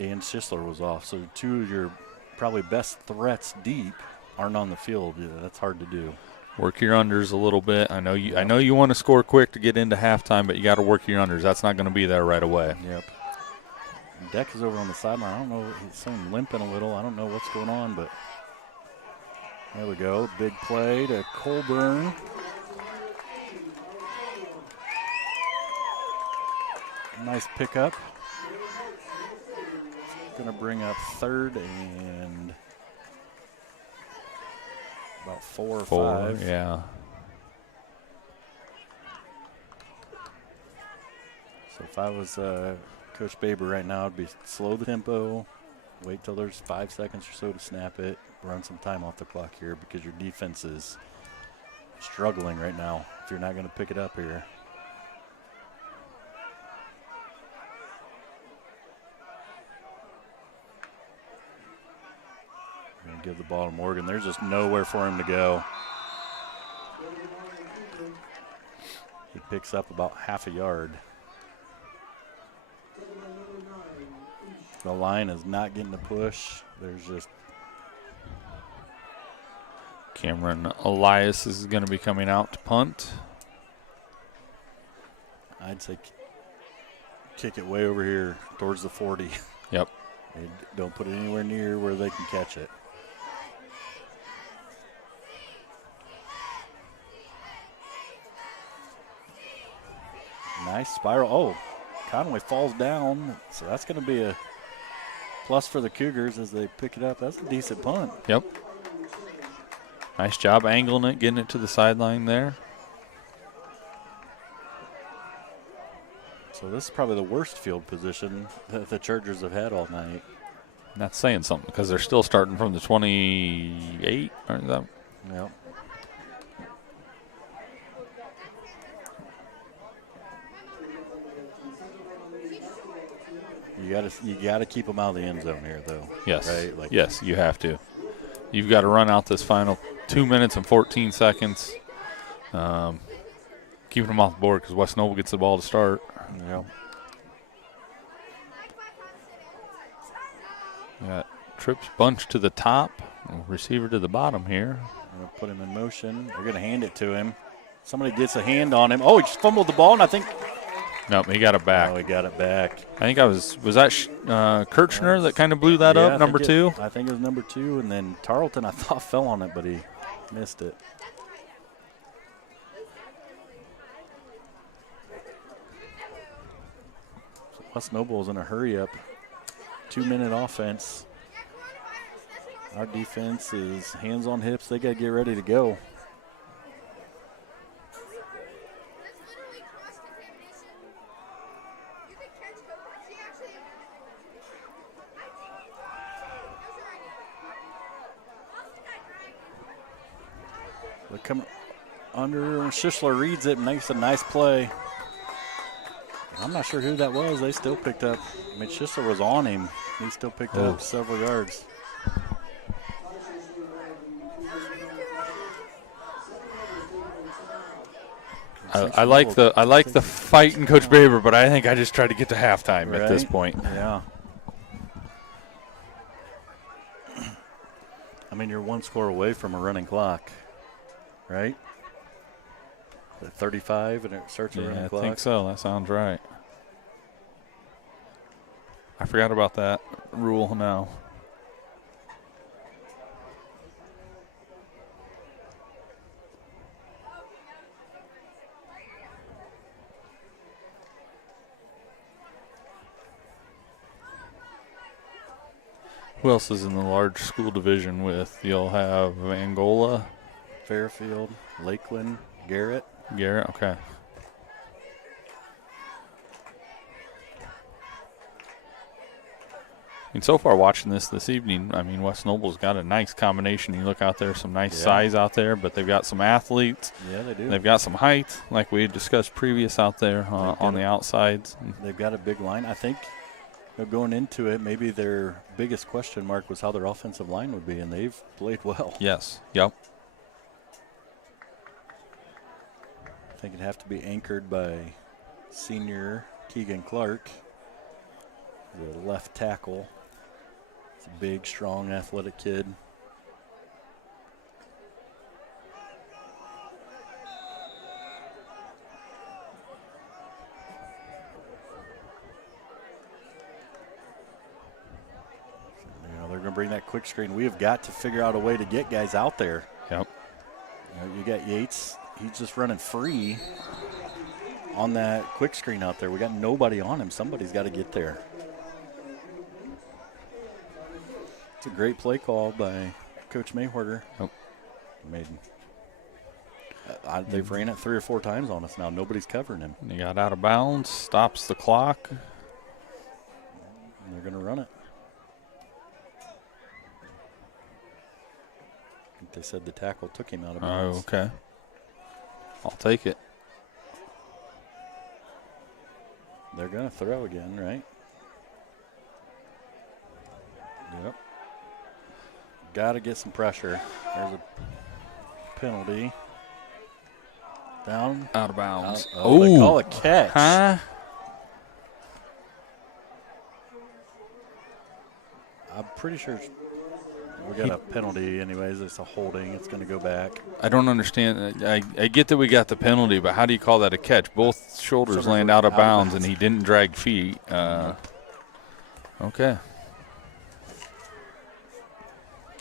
And Schistler was off. So two of your probably best threats deep aren't on the field. Yeah, that's hard to do. Work your unders a little bit. I know you want to score quick to get into halftime, but you got to work your unders. That's not going to be there right away. Yep. Deck is over on the sideline. I don't know. He's seeing limping a little. I don't know what's going on, but there we go. Big play to Colburn. Nice pickup. Going to bring up third and about 4 or 5. Yeah. So if I was Coach Baber right now, I'd be slow the tempo, wait till there's 5 seconds or so to snap it, run some time off the clock here because your defense is struggling right now if you're not going to pick it up here. Going to give the ball to Morgan. There's just nowhere for him to go. He picks up about half a yard. The line is not getting the push. There's just Cameron Elias is going to be coming out to punt. I'd say kick it way over here towards the 40. Yep. Don't put it anywhere near where they can catch it. Nice spiral. Oh, Conway falls down. So that's going to be a plus for the Cougars as they pick it up. That's a decent punt. Yep. Nice job angling it, getting it to the sideline there. So this is probably the worst field position that the Chargers have had all night. That's saying something because they're still starting from the 28, aren't they? Yep. You gotta keep them out of the end zone here, though. Yes. Right? Yes, you have to. You've got to run out this final 2 minutes and 14 seconds. Keeping them off the board because West Noble gets the ball to start. Yep. Got trips bunch to the top, receiver to the bottom here. Gonna put him in motion. They're gonna hand it to him. Somebody gets a hand on him. Oh, he just fumbled the ball, and I think. Nope, he got it back. Oh, he got it back. I think was that Kirchner that kind of blew that up, number 2? I think it was number 2, and then Tarlton I thought fell on it, but he missed it. So West Noble's in a hurry-up 2-minute offense. Our defense is hands on hips. They got to get ready to go. They come under. Schistler reads it and makes a nice play. I'm not sure who that was. They still picked up. I mean, Schistler was on him. He still picked up several yards. I like the fight in Coach Baber, but I think I just tried to get to halftime at this point. Yeah. I mean, you're one score away from a running clock, right? At 35 and it starts a running clock? I think so. That sounds right. I forgot about that rule now. Who else is in the large school division with? You'll have Angola. Fairfield, Lakeland, Garrett. Garrett, okay. And so far watching this evening, I mean, West Noble's got a nice combination. You look out there, some nice size out there, but they've got some athletes. Yeah, they do. They've got some height, like we had discussed previous out there on the outsides. They've got a big line. I think going into it, maybe their biggest question mark was how their offensive line would be, and they've played well. Yes, yep. I think it'd have to be anchored by senior Keegan Clark, the left tackle. It's a big, strong, athletic kid. They're going to bring that quick screen. We have got to figure out a way to get guys out there. Yep. You got Yates. He's just running free on that quick screen out there. We got nobody on him. Somebody's got to get there. It's a great play call by Coach Mawhorter. Yep. They've ran it 3 or 4 times on us now. Nobody's covering him. He got out of bounds, stops the clock. And they're going to run it. I think they said the tackle took him out of bounds. Oh, okay. I'll take it. They're going to throw again, right? Yep. Got to get some pressure. There's a penalty. Down. Out of bounds. They call a catch. Huh? I'm pretty sure we got a penalty anyways. It's a holding. It's going to go back. I don't understand. I get that we got the penalty, but how do you call that a catch? Both shoulders land out of bounds, and he didn't drag feet. Okay.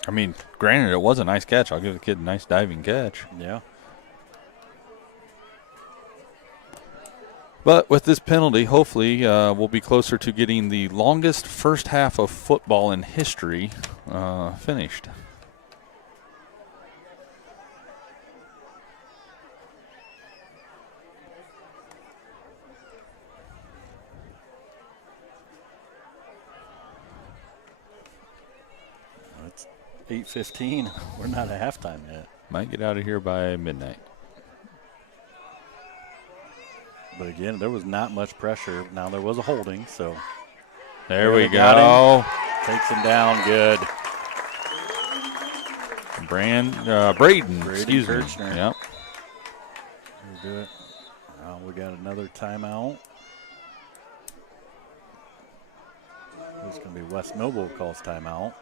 I mean, granted, it was a nice catch. I'll give the kid a nice diving catch. Yeah. But with this penalty, hopefully we'll be closer to getting the longest first half of football in history finished. It's 8:15. We're not at halftime yet. Might get out of here by midnight. But again, there was not much pressure. Now there was a holding, so. There we go. Takes him down good. Braden, excuse me. Kirchner. Yep. We'll do it. Now we got another timeout. It's going to be West Noble calls timeout.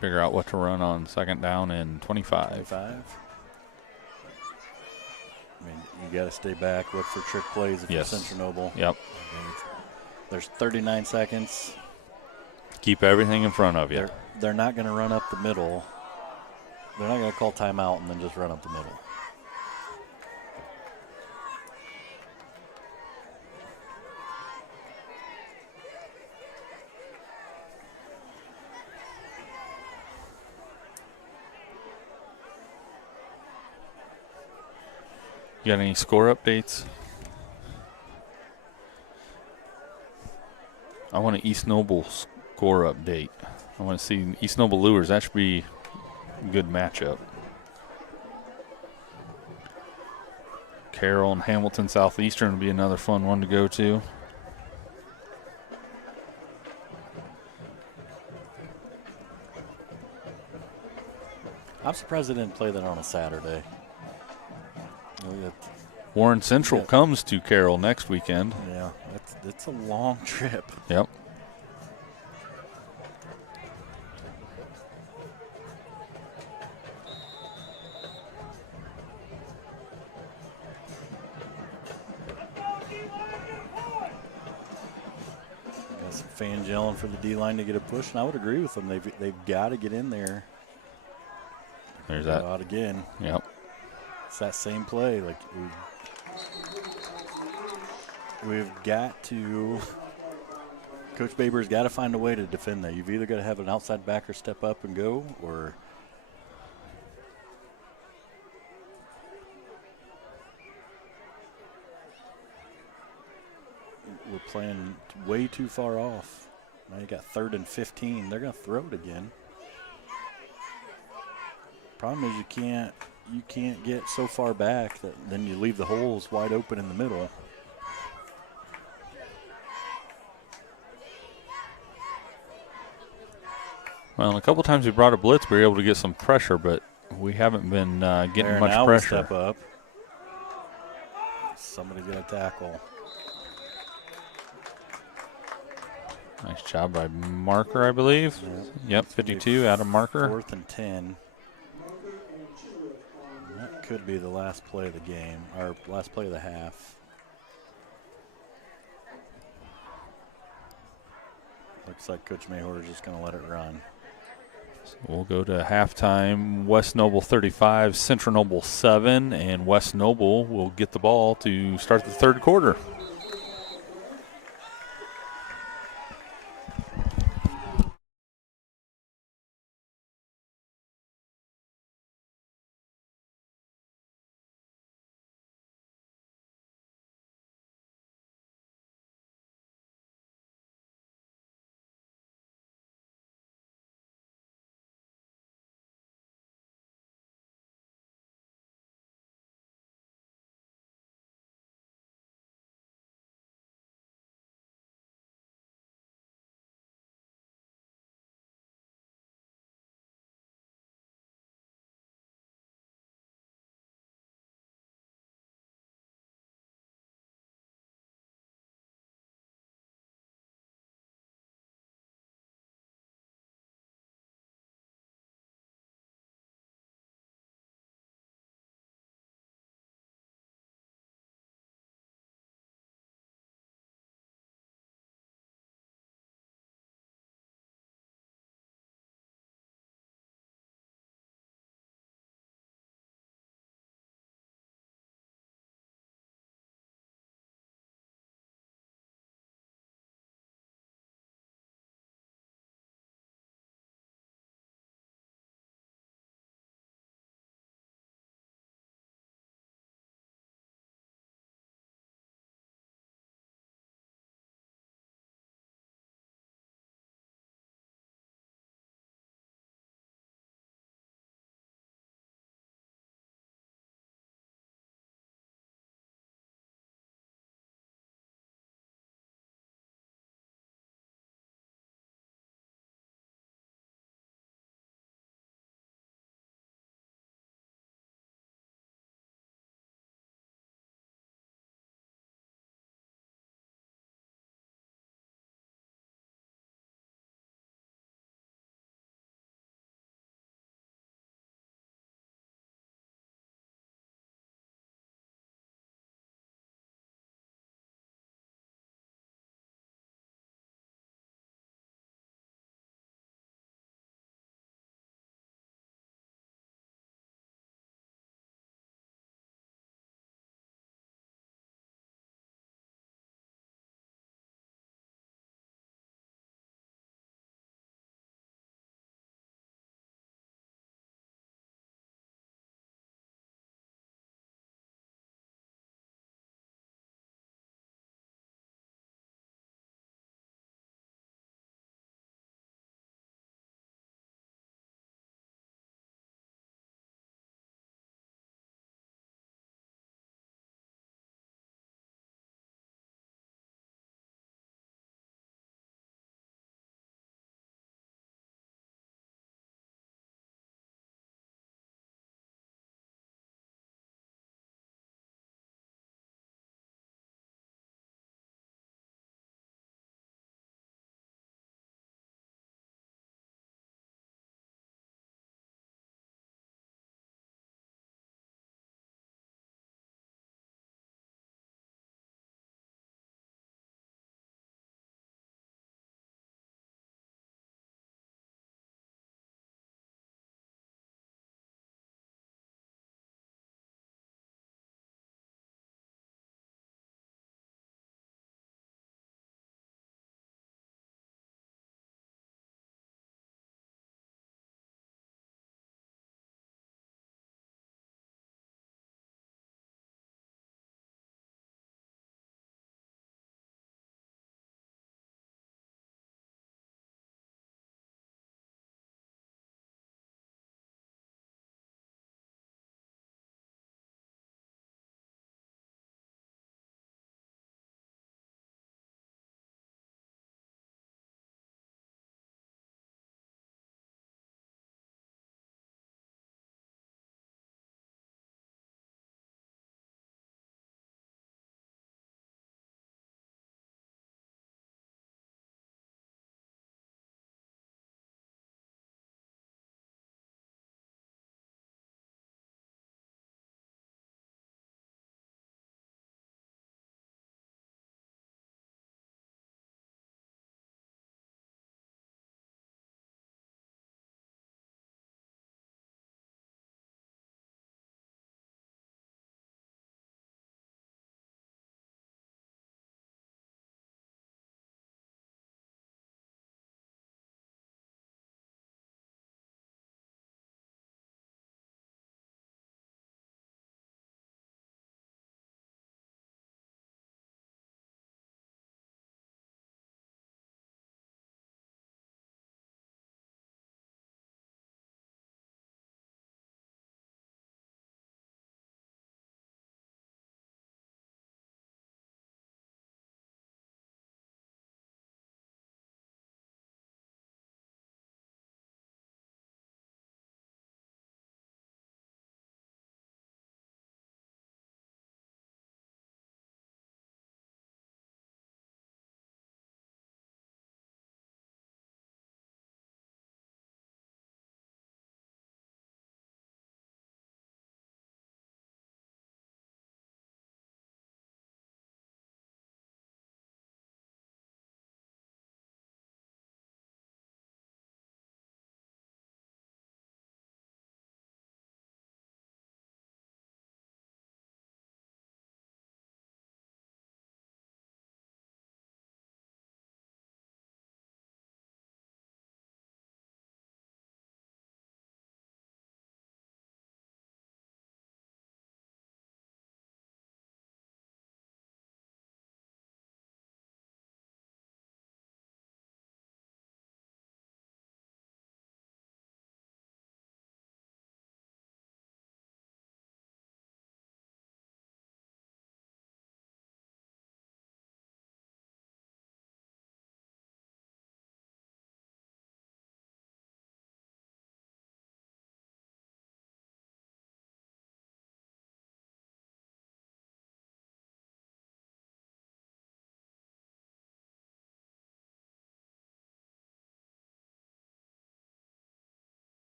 Figure out what to run on second down and 25. 25. I mean, you got to stay back, look for trick plays if you're Central Noble. Yep. There's 39 seconds. Keep everything in front of you. They're not going to run up the middle. They're not going to call timeout and then just run up the middle. You got any score updates? I want an East Noble score update. I want to see East Noble Lures. That should be a good matchup. Carroll and Hamilton Southeastern would be another fun one to go to. I'm surprised they didn't play that on a Saturday. Warren Central comes to Carroll next weekend. Yeah, it's a long trip. Yep. fans yelling for the D-line to get a push, and I would agree with them. They've got to get in there. There's that. Out again. Yep. It's that same play. Like we've got to. Coach Baber's got to find a way to defend that. You've either got to have an outside backer step up and go, or we're playing way too far off. Now you got 3rd and 15. They're going to throw it again. Problem is you can't get so far back that then you leave the holes wide open in the middle. Well, a couple times we brought a blitz, we were able to get some pressure, but we haven't been getting There, much now pressure. We step up. Somebody's going to tackle. Nice job by Marker, I believe. Yep, 52 out of Marker. 4th and 10. That could be the last play of the game, or last play of the half. Looks like Coach Mawhorter is just going to let it run. So we'll go to halftime. West Noble 35, Central Noble 7, and West Noble will get the ball to start the 3rd quarter.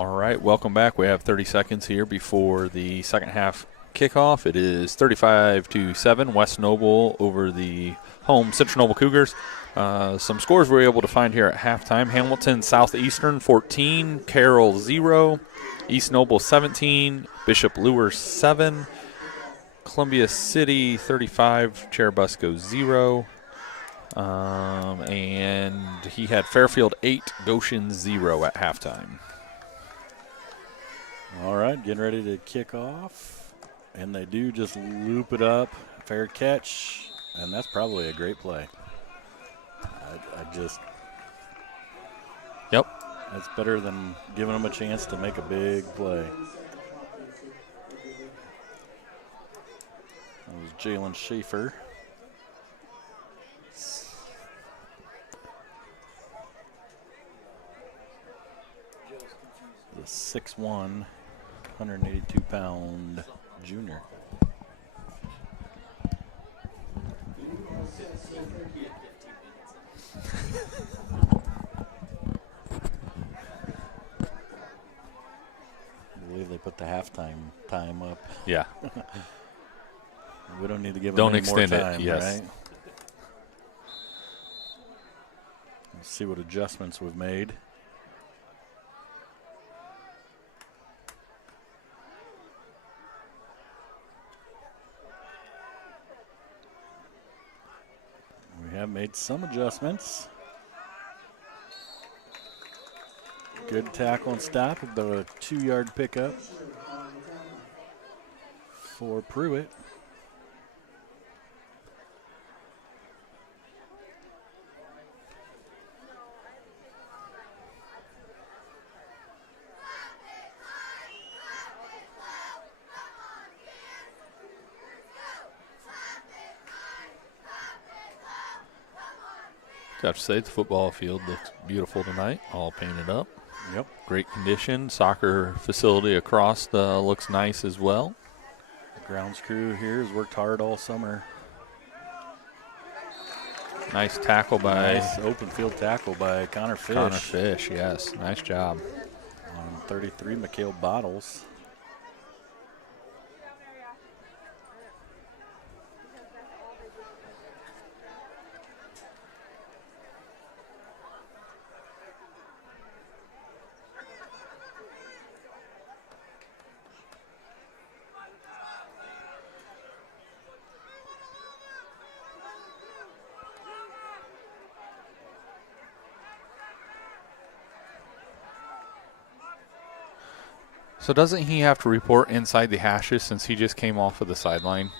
All right, welcome back. We have 30 seconds here before the second half kickoff. It is 35-7, West Noble over the home Central Noble Cougars. Some scores we were able to find here at halftime. Hamilton Southeastern 14, Carroll 0, East Noble 17, Bishop Lewis 7, Columbia City 35, Cherubusco 0. And he had Fairfield 8, Goshen 0 at halftime. All right, getting ready to kick off. And they do just loop it up. Fair catch. And that's probably a great play. Yep. That's better than giving them a chance to make a big play. That was Jalen Schaefer. The 6'1", 182-pound junior. I believe they put the halftime time up. Yeah. We don't need to give them Don't any more extend time, it, yes. right? Let's see what adjustments we've made. We have made some adjustments. Good tackle and stop, about a 2-yard pickup for Pruitt. I have to say, the football field looks beautiful tonight, all painted up. Yep. Great condition. Soccer facility across looks nice as well. The grounds crew here has worked hard all summer. Nice tackle by Nice open field tackle by Connor Fish. Connor Fish, yes. Nice job. On 33, Mikhail Bottles. So doesn't he have to report inside the hashes since he just came off of the sideline?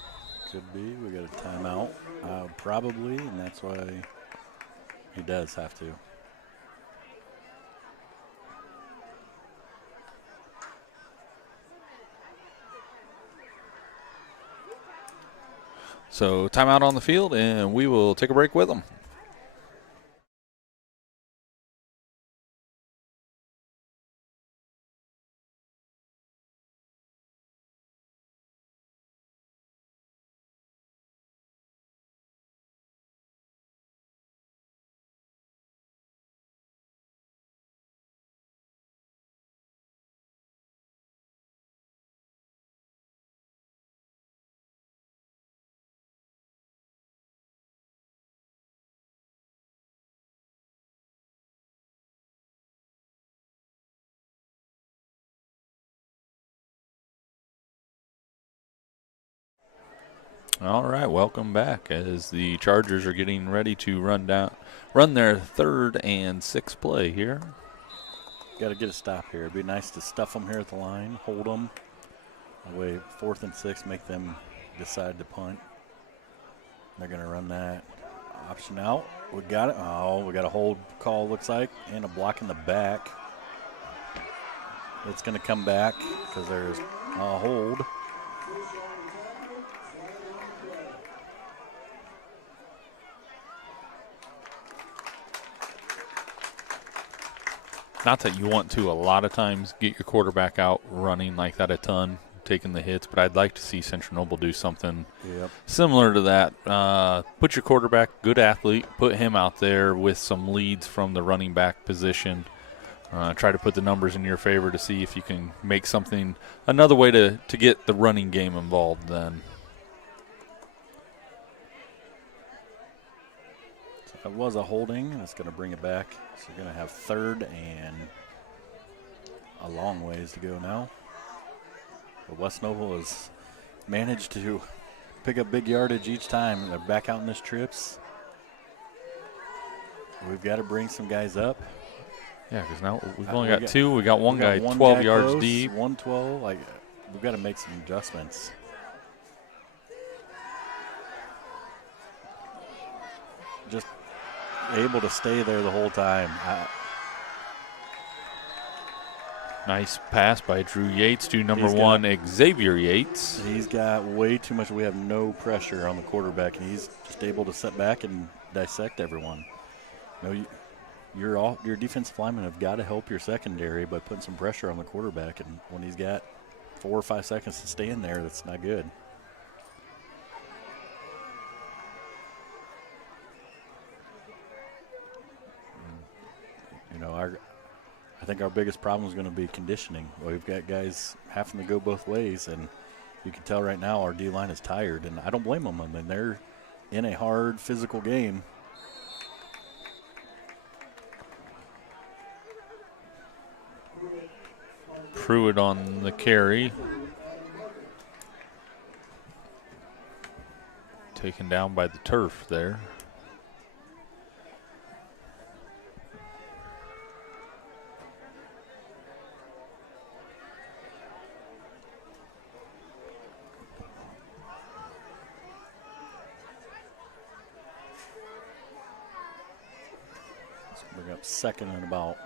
Could be. We got a timeout. Probably, and that's why he does have to. So timeout on the field, and we will take a break with him. All right, welcome back as the Chargers are getting ready to run their 3rd and 6th play here. Got to get a stop here. It'd be nice to stuff them here at the line, hold them. That way, 4th and 6, make them decide to punt. They're going to run that option out. We got it. Oh, we got a hold call, looks like, and a block in the back. It's going to come back because there's a hold. Not that you want to a lot of times get your quarterback out running like that a ton, taking the hits, but I'd like to see Central Noble do something similar to that. Put your quarterback, good athlete, put him out there with some leads from the running back position. Try to put the numbers in your favor to see if you can make something, another way to get the running game involved then. So if it was a holding, it's going to bring it back. So you're going to have third and a long ways to go now. But West Noble has managed to pick up big yardage each time. They're back out in this trips. We've got to bring some guys up. Yeah, because now we've only got two. We got one guy 12 guy yards close, deep. 112. Like, we've got to make some adjustments. Just able to stay there the whole time. Nice pass by Drew Yates to number 1, Xavier Yates. He's got way too much. We have no pressure on the quarterback, and he's just able to sit back and dissect everyone. Your defensive linemen have got to help your secondary by putting some pressure on the quarterback, and when he's got 4 or 5 seconds to stay in there, that's not good. I think our biggest problem is going to be conditioning. We've got guys having to go both ways, and you can tell right now our D-line is tired, and I don't blame them. I mean, they're in a hard physical game. Pruitt on the carry. Taken down by the turf there. Let's bring up second and about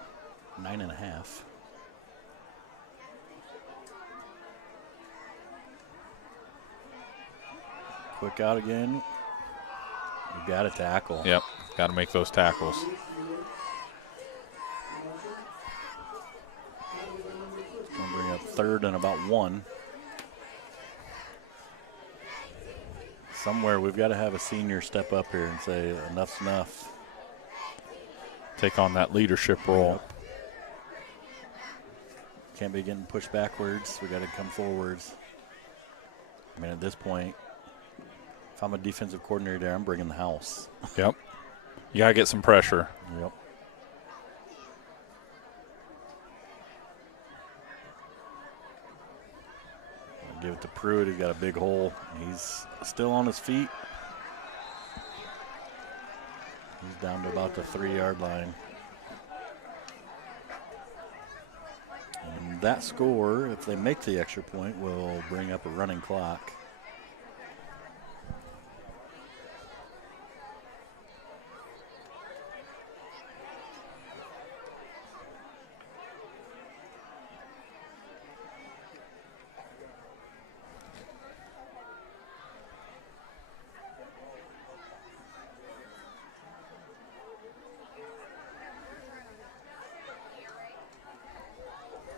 9.5. Quick out again. You got to tackle. Yep, got to make those tackles. Going to bring up third and about 1. Somewhere we've got to have a senior step up here and say enough's enough. Take on that leadership role. Yep. Can't be getting pushed backwards. We got to come forwards. I mean, at this point, if I'm a defensive coordinator there, I'm bringing the house. Yep. You got to get some pressure. Yep. I'll give it to Pruitt. He's got a big hole. He's still on his feet. He's down to about the 3-yard line. And that score, if they make the extra point, will bring up a running clock.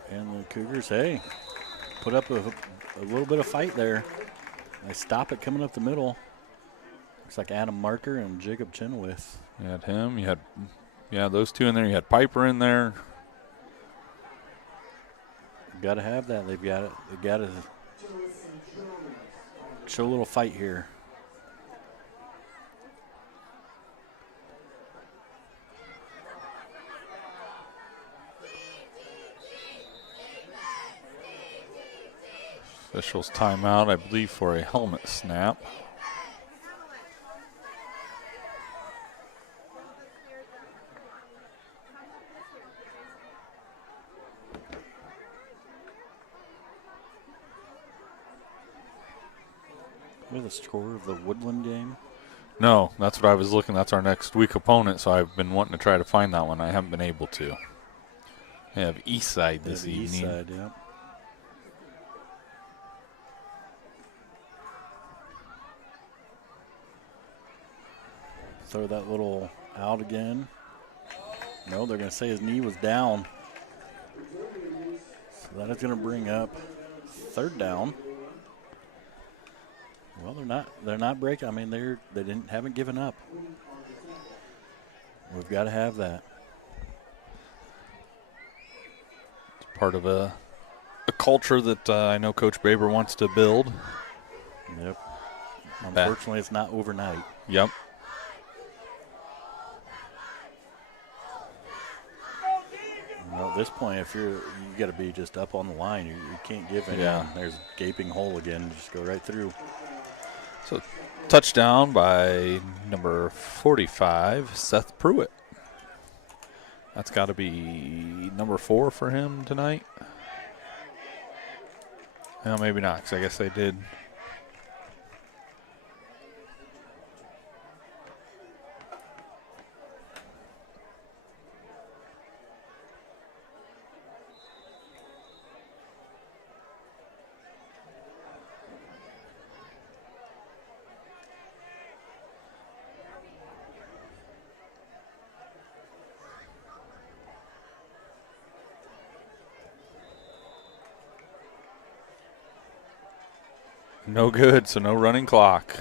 And the Cougars, hey, put up a little bit of fight there. They stop it coming up the middle. Looks like Adam Marker and Jacob Chenoweth. You had him. You had those two in there. You had Piper in there. Got to have that. They've got to show a little fight here. Officials timeout, I believe, for a helmet snap. What the score of the Woodland game? No, that's what I was looking. That's our next week opponent, so I've been wanting to try to find that one. I haven't been able to. They have Eastside this evening. Eastside, yeah. Throw that little out again. No, they're going to say his knee was down. So that is going to bring up third down. Well, they're not breaking. I mean, they haven't given up. We've got to have that. part of a culture that I know Coach Baber wants to build. Yep. Unfortunately, it's not overnight. Yep. Well, at this point, if you got to be just up on the line. You can't give anyone. Yeah. There's a gaping hole again. Just go right through. So touchdown by number 45, Seth Pruitt. That's got to be number 4 for him tonight. No, maybe not, because I guess they did. No good, so no running clock.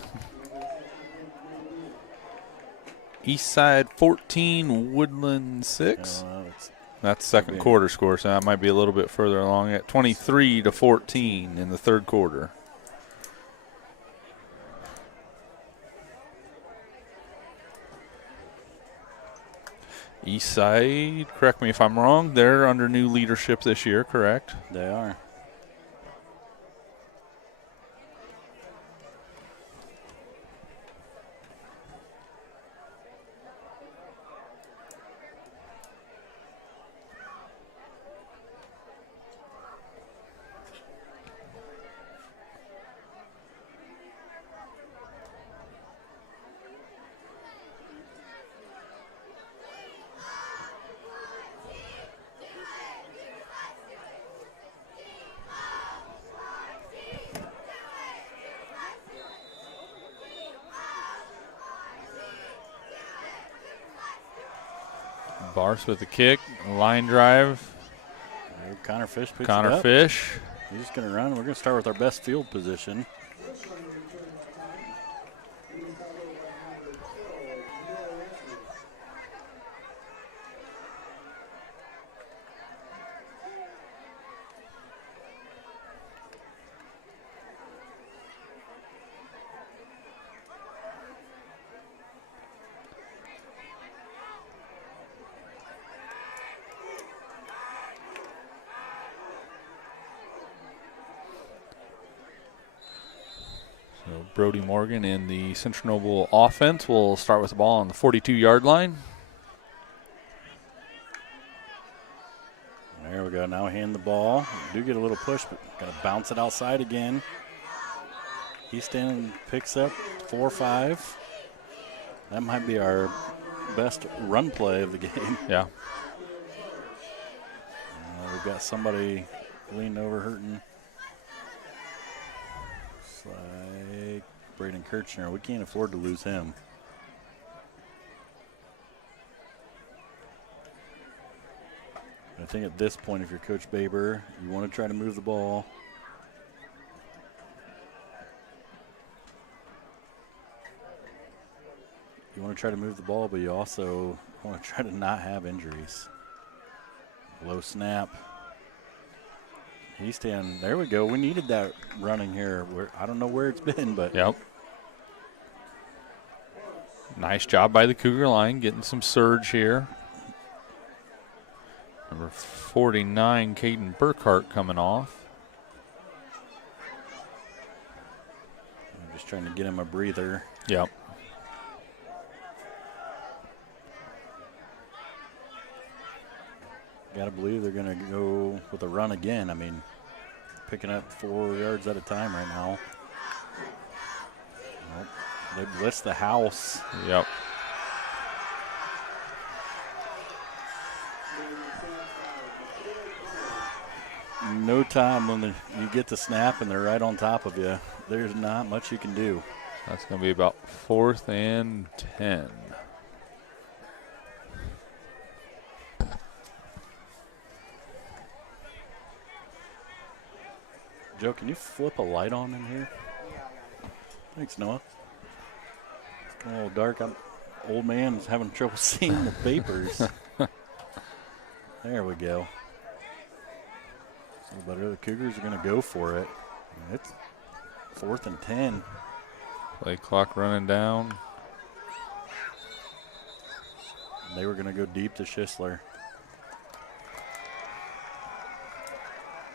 Eastside 14, Woodland 6. That's second quarter score, so that might be a little bit further along at 23-14 in the third quarter. Eastside, correct me if I'm wrong, they're under new leadership this year, correct? They are. Bars with the kick, line drive. Connor Fish picks Connor it up. Fish. He's just going to run. We're going to start with our best field position. So Brody Morgan in the Central Noble offense will start with the ball on the 42-yard line. There we go. Now hand the ball. We do get a little push, but got to bounce it outside again. Easton picks up 4-5. That might be our best run play of the game. Yeah. We've got somebody leaned over hurting. It's like Braden Kirchner. We can't afford to lose him. I think at this point, if you're Coach Baber, you want to try to move the ball. You want to try to move the ball, but you also want to try to not have injuries. Low snap. He's standing. There we go. We needed that running here. I don't know where it's been, but. Yep. Nice job by the Cougar line, getting some surge here. Number 49, Caden Burkhart coming off. I'm just trying to get him a breather. Yep. Got to believe they're going to go with a run again. I mean, picking up 4 yards at a time right now. Nope. They blitz the house. Yep. No time when you get the snap and they're right on top of you. There's not much you can do. That's going to be about 4th and 10. Joe, can you flip a light on in here? Thanks, Noah. It's getting a little dark. Old man's having trouble seeing the vapors. There we go. So better, the Cougars are going to go for it. It's 4th and 10. Play clock running down. They were going to go deep to Schisler.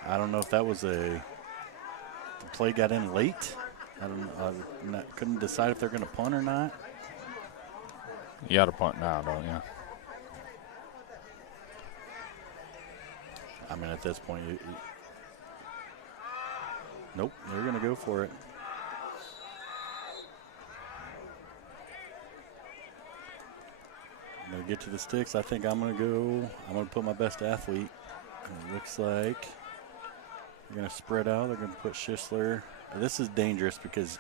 I don't know if that was the play got in late. I don't know. Couldn't decide if they're going to punt or not. You got to punt now, don't you? I mean, at this point, nope, they're going to go for it. I'm going to get to the sticks. I think I'm going to put my best athlete. And it looks like they're going to spread out. They're going to put Schisler. This is dangerous because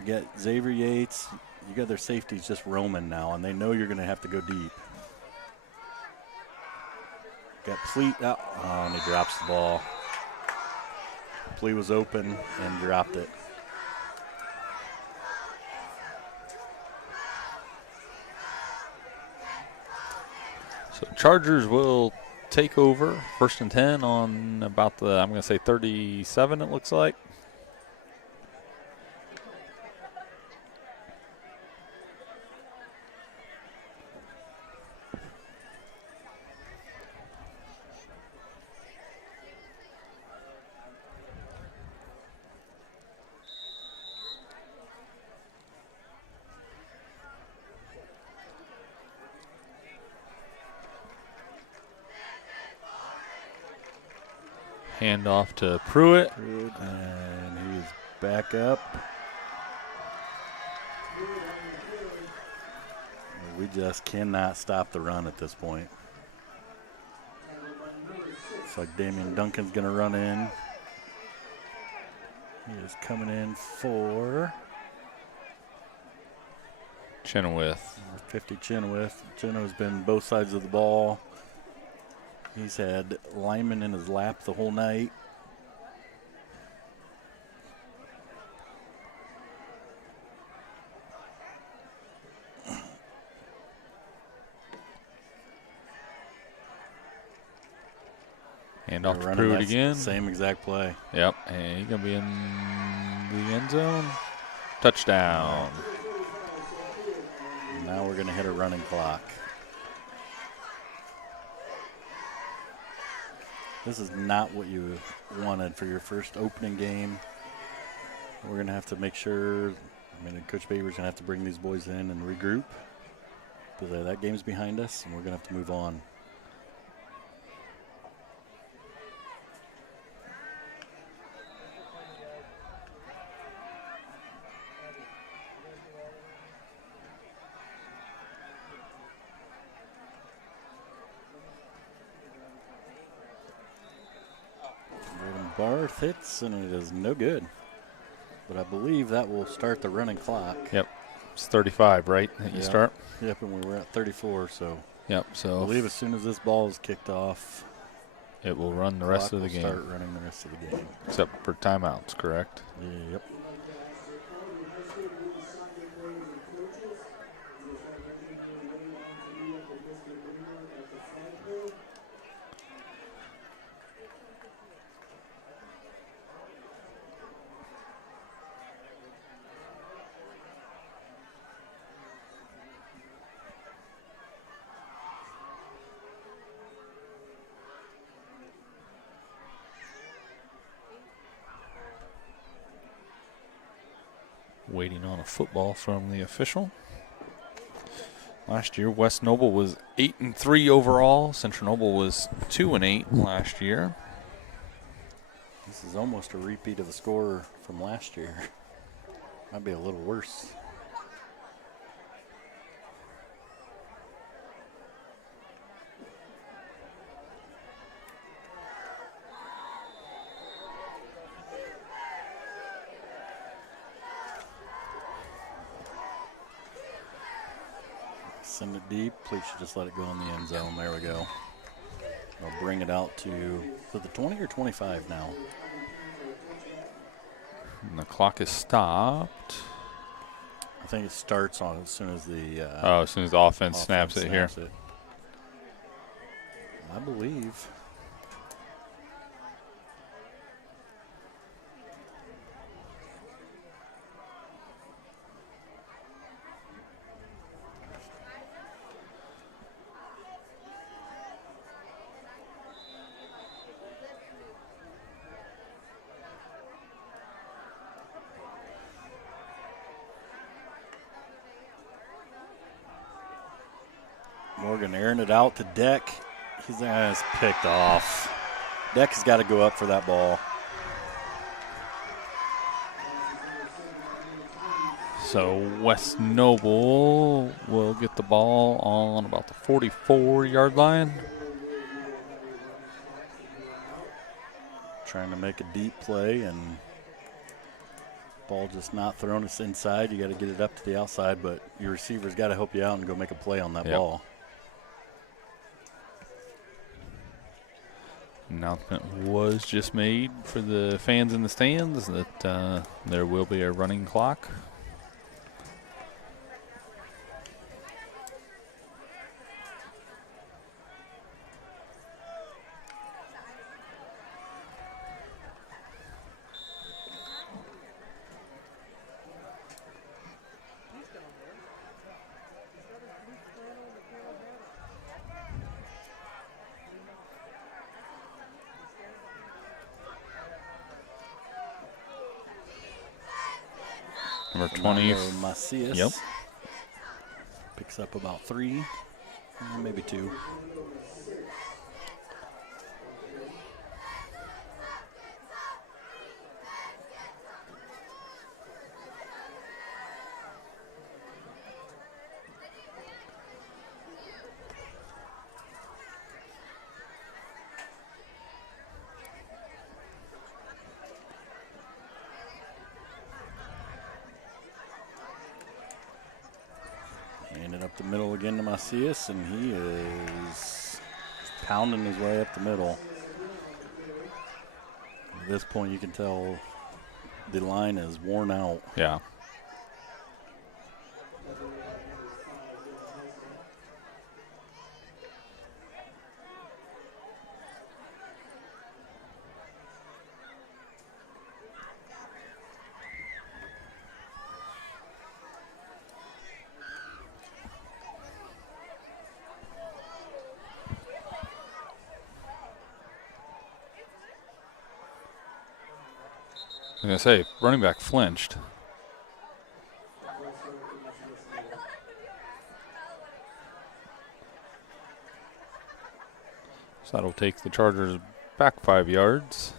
you got Xavier Yates. You got their safeties just roaming now, and they know you're going to have to go deep. Got Pleat out. Oh, and he drops the ball. Pleat was open and dropped it. So Chargers will take over 1st and 10 on about the, I'm going to say 37, it looks like. Hand off to Pruitt. And he's back up. We just cannot stop the run at this point. It's like Damian Duncan's going to run in. He is coming in for Chenoweth. 50 Chenoweth. Chenoweth's been both sides of the ball. He's had Lyman in his lap the whole night. Hand off to Pruitt again. Same exact play. Yep, and he's going to be in the end zone. Touchdown. Now we're going to hit a running clock. This is not what you wanted for your first opening game. We're going to have to make sure, Coach Baber's going to have to bring these boys in and regroup because that game's behind us, and we're going to have to move on. Barth hits, and it is no good. But I believe that will start the running clock. Yep. It's 35, right, that you start? Yep, and we were at 34, so. Yep, so. I believe as soon as this ball is kicked off, it will run the rest of the game. Start running the rest of the game. Except for timeouts, correct? Yep. Waiting on a football from the official. Last year, West Noble was 8-3 overall. Central Noble was 2-8 last year. This is almost a repeat of the score from last year. Might be a little worse. Send it deep. Please should just let it go in the end zone. There we go. I'll bring it out to, is it the 20 or 25 now? And the clock is stopped. I think it starts on as soon as the as soon as the offense snaps it here. I believe. Morgan airing it out to Deck. His ass picked off. Deck has got to go up for that ball. So West Noble will get the ball on about the 44-yard line. Trying to make a deep play, and ball just not thrown us inside. You got to get it up to the outside, but your receiver's got to help you out and go make a play on that ball. Announcement was just made for the fans in the stands that there will be a running clock. Number 20. Macias. Yep. Picks up about 3, maybe 2. Handed up the middle again to Macias, and he is pounding his way up the middle. At this point, you can tell the line is worn out. Yeah. I was going to say, running back flinched. So that'll take the Chargers back 5 yards.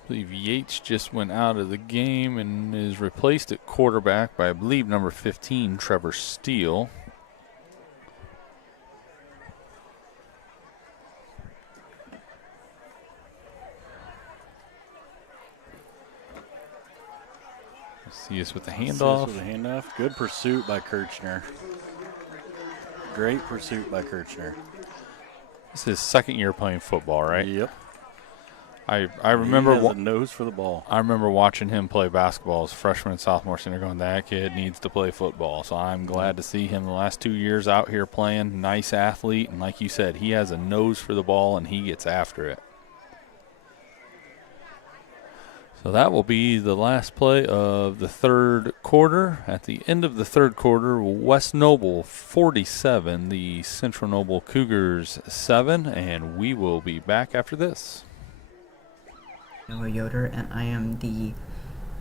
I believe Yates just went out of the game and is replaced at quarterback by, I believe, number 15, Trevor Steele. See us with the handoff. Good pursuit by Kirchner. Great pursuit by Kirchner. This is his second year playing football, right? Yep. I remember he has a nose for the ball. I remember watching him play basketball as freshman and sophomore center, going, that kid needs to play football. So I'm glad to see him the last 2 years out here playing. Nice athlete, and like you said, he has a nose for the ball and he gets after it. So that will be the last play of the third quarter. At the end of the third quarter, West Noble 47, the Central Noble Cougars 7, and we will be back after this. Yoder, and I am the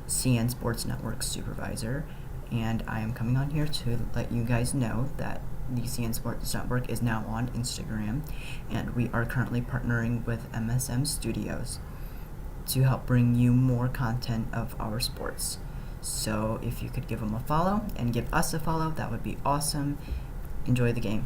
CN Sports Network supervisor, and I am coming on here to let you guys know that the CN Sports Network is now on Instagram, and we are currently partnering with MSM Studios to help bring you more content of our sports. So if you could give them a follow and give us a follow, that would be awesome. Enjoy the game.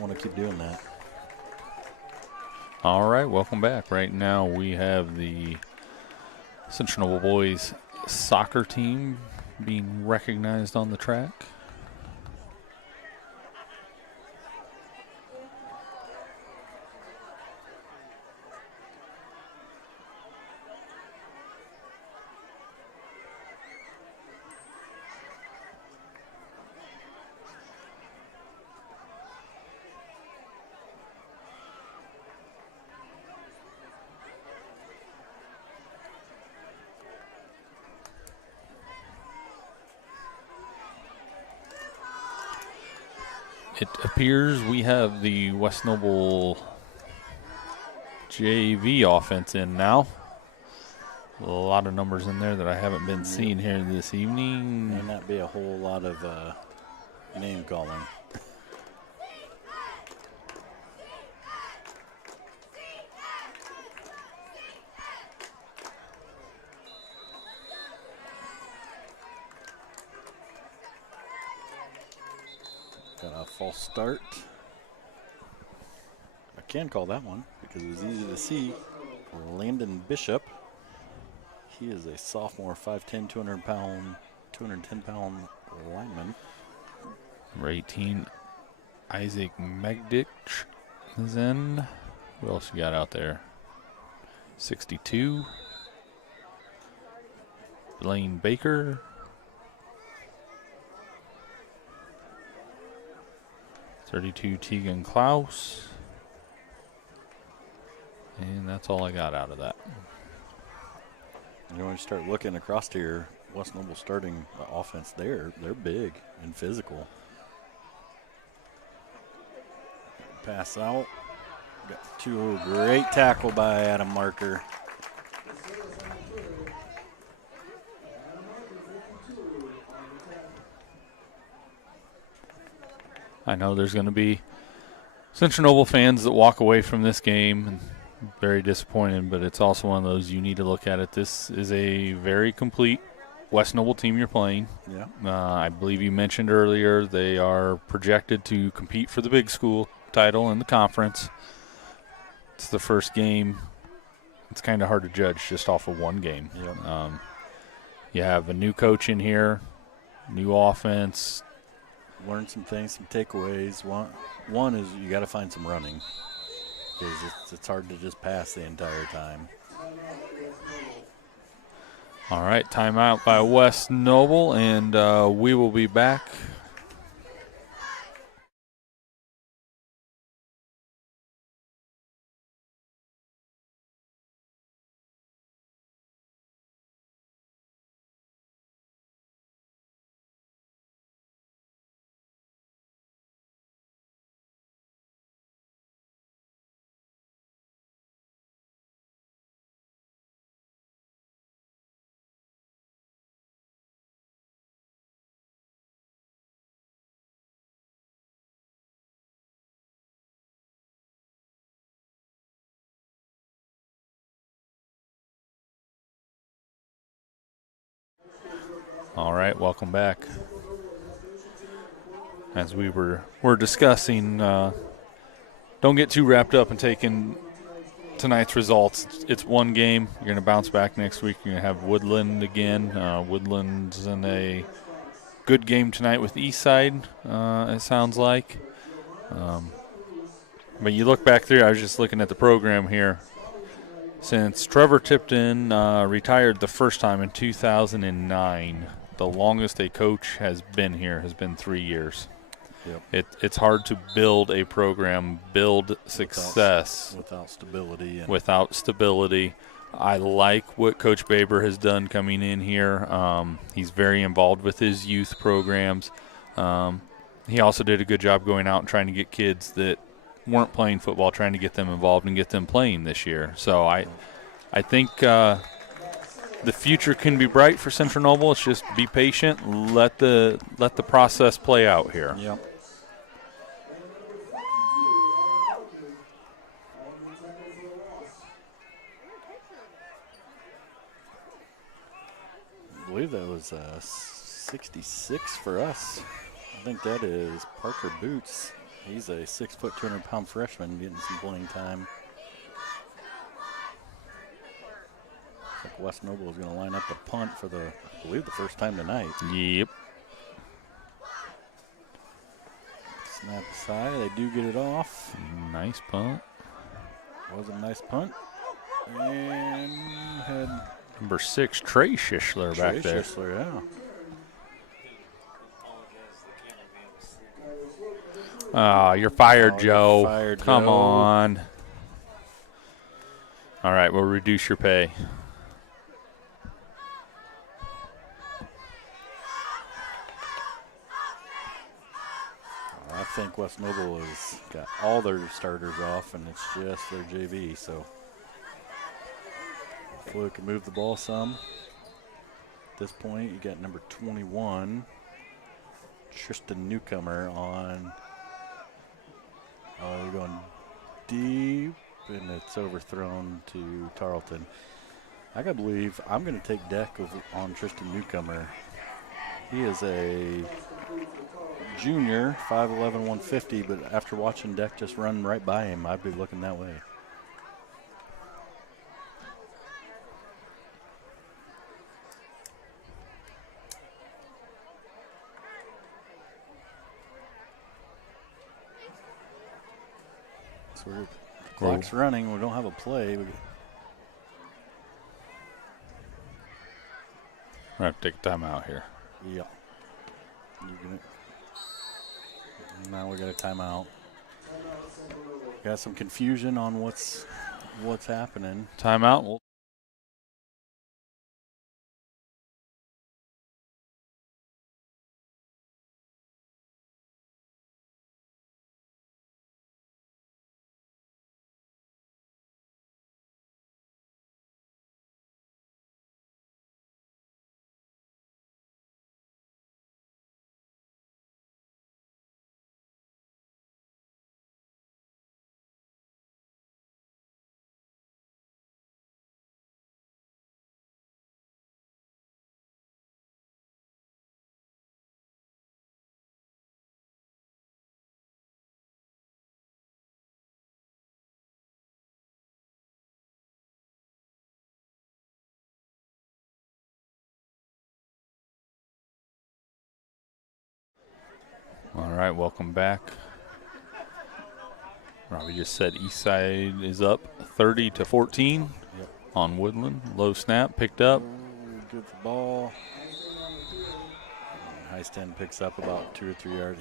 Want to keep doing that. All right, welcome back. Right now we have the Central Noble Boys soccer team being recognized on the track. It appears we have the West Noble JV offense in now. A lot of numbers in there that I haven't been seeing here this evening. May not be a whole lot of name calling. Got a false start. I can call that one because it was easy to see. Landon Bishop. He is a sophomore, 5'10", 210-pound lineman. Number 18, Isaac Megdich is in. Who else you got out there? 62, Blaine Baker. 32, Tegan Klaus. And that's all I got out of that. You know, when you start looking across here, West Noble starting offense there, they're big and physical. Pass out. Got two great tackle by Adam Marker. I know there's going to be Central Noble fans that walk away from this game and very disappointed, but it's also one of those you need to look at it. This is a very complete West Noble team you're playing. Yeah. I believe you mentioned earlier they are projected to compete for the big school title in the conference. It's the first game. It's kind of hard to judge just off of one game. Yep. You have a new coach in here, new offense. Learn some things, some takeaways. One is you got to find some running because it's hard to just pass the entire time. All right, timeout by West Noble, and we will be back. All right, welcome back. As we're discussing, don't get too wrapped up in taking tonight's results. It's one game. You're going to bounce back next week. You're going to have Woodland again. Woodland's in a good game tonight with Eastside, it sounds like. But you look back through, I was just looking at the program here. Since Trevor Tipton retired the first time in 2009, the longest a coach has been here has been 3 years. Yep. It's hard to build a program, build success without stability. Without stability. I like what Coach Baber has done coming in here. He's very involved with his youth programs. He also did a good job going out and trying to get kids that weren't playing football, trying to get them involved and get them playing this year. So I think the future can be bright for Central Noble. It's just be patient, let the process play out here. Yep. I believe that was 66 for us. I think that is Parker Boots. He's a 6', 200-pound freshman getting some playing time. Like West Noble is going to line up the punt for I believe the first time tonight. Yep. Snap aside. They do get it off. Nice punt. Was a nice punt. And had Number 6, Trey Schischler back there. Schischler, yeah. Oh, you're fired, Oh, Joe. you're fired, Come Joe. on. All right, we'll reduce your pay. I think West Noble has got all their starters off, and it's just their JV. So hopefully we can move the ball some. At this point, you got number 21, Tristan Newcomer on. Oh, they're going deep, and it's overthrown to Tarlton. I gotta believe I'm going to take deck on Tristan Newcomer. He is a junior, 5'11", 150, but after watching Deck just run right by him, I'd be looking that way. So the clock's running. We don't have a play. We're going to have to take a timeout here. Yeah. Now we got a timeout. Got some confusion on what's happening. Timeout. We'll All right, welcome back. Robby just said Eastside is up 30-14 on Woodland. Low snap, picked up. Good for ball. Highstand picks up about 2 or 3 yards.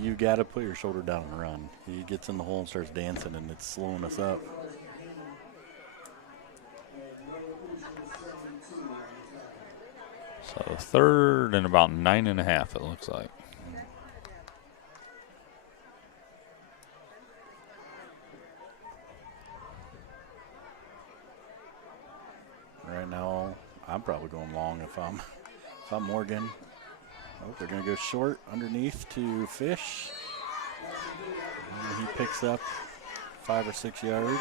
You got to put your shoulder down and run. He gets in the hole and starts dancing, and it's slowing us up. So 3rd and about 9.5, it looks like. Right now, I'm probably going long if I'm Morgan. Oh, they're going to go short underneath to Fish. And he picks up 5 or 6 yards.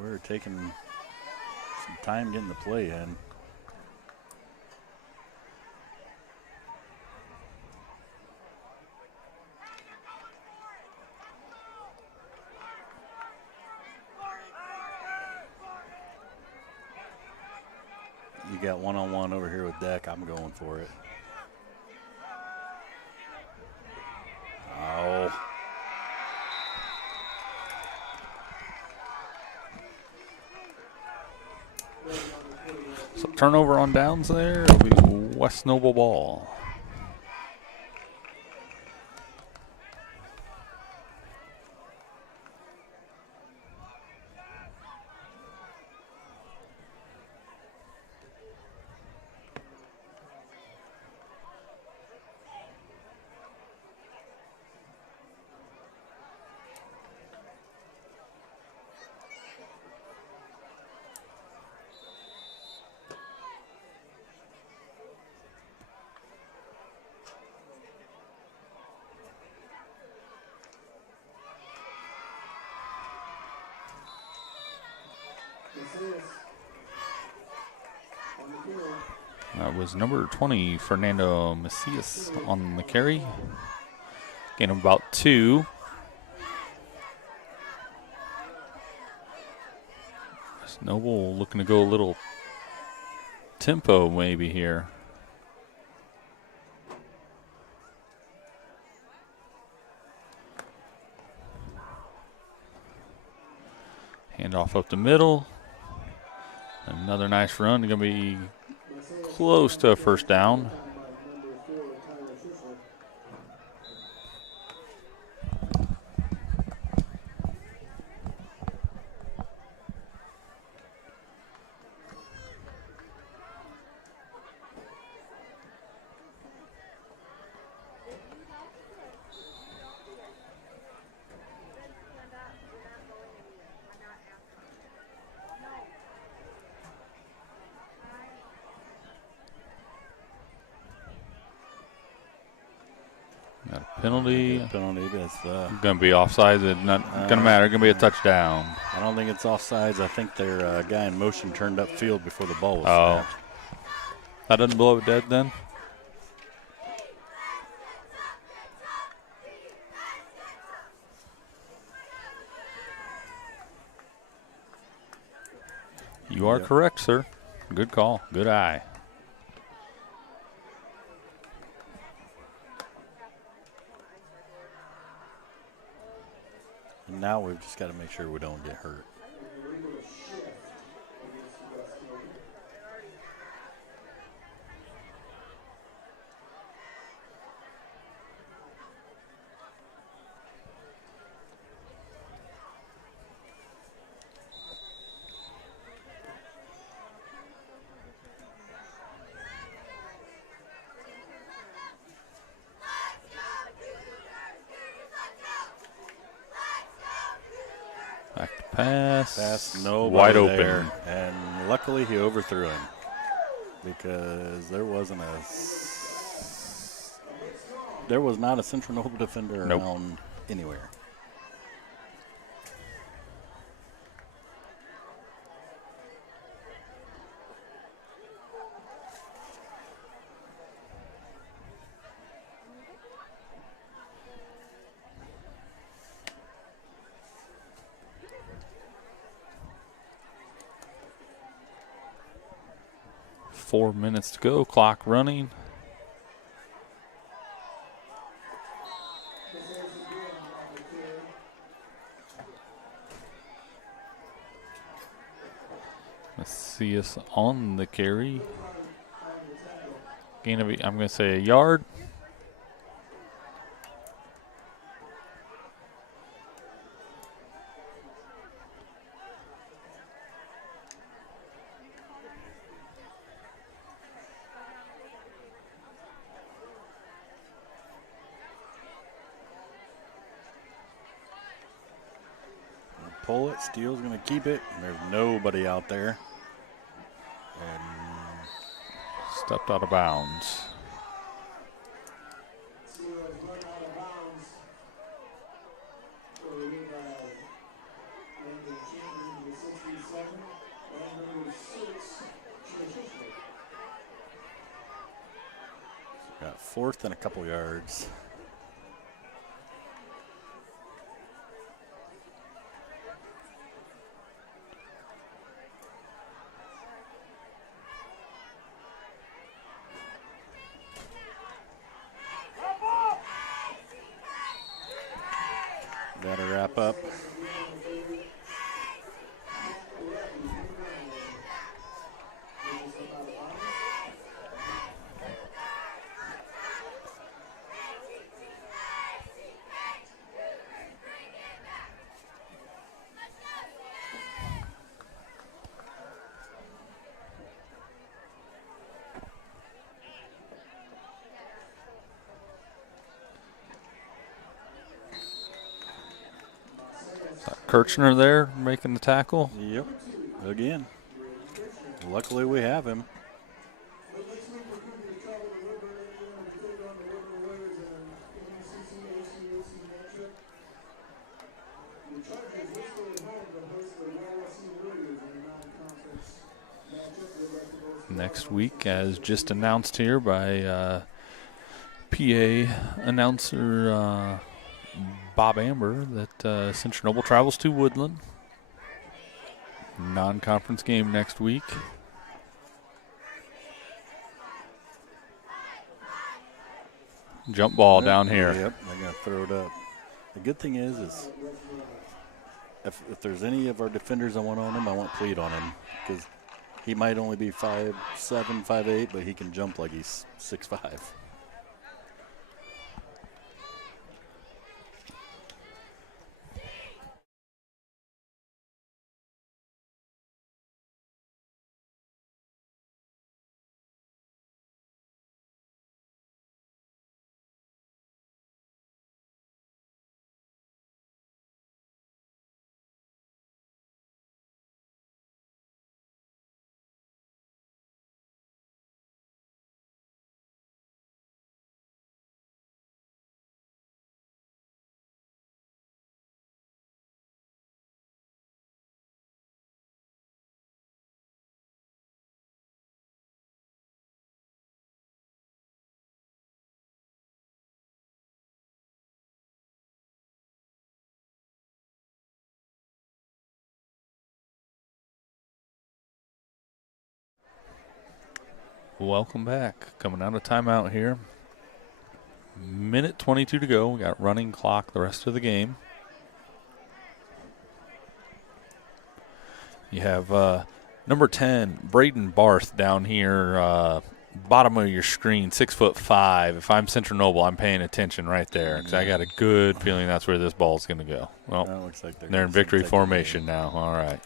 We're taking some time getting the play in. You got one-on-one over here with Deck. I'm going for it. Oh. So turnover on downs there. It'll be West Noble ball. That was number 20, Fernando Macias on the carry. Gain of about 2. Noble looking to go a little tempo maybe here. Handoff up the middle. Another nice run. Going to be close to a first down. Got a penalty. Penalty, but it's Going to be offsides. It's not going to matter. Going to be a touchdown. I don't think it's offsides. I think their guy in motion turned upfield before the ball was Oh. snapped. That doesn't blow it dead then? You are Yep. correct, sir. Good call. Good eye. And now we've just got to make sure we don't get hurt. Back to pass. Pass, no Wide open. there. And luckily he overthrew him because there wasn't there was not a Central Noble defender Nope. around anywhere. Four minutes to go. Clock running. Let's see us on the carry. Gain of, I'm going to say a yard. Pull it. Steele's going to keep it. And there's nobody out there. And Stepped out of bounds. got fourth and a couple yards. Got to wrap up. Kirchner there making the tackle. Yep, again. Luckily we have him. next week, as just announced here by PA announcer Bob Amber, that Central Noble travels to Woodland. Non-conference game next week. Jump ball down here. Yep, they're going to throw it up. The good thing is if there's any of our defenders I want on him, I want Pleat on him, because he might only be 5'7", 5'8", but he can jump like he's 6'5". Welcome back. Coming out of timeout here. Minute 22 to go. We got running clock the rest of the game. You have number 10, Braden Barth, down here, bottom of your screen, 6'5". If I'm Central Noble, I'm paying attention right there, because I got a good feeling that's where this ball is going to go. Well, looks like they're in victory formation now. All right.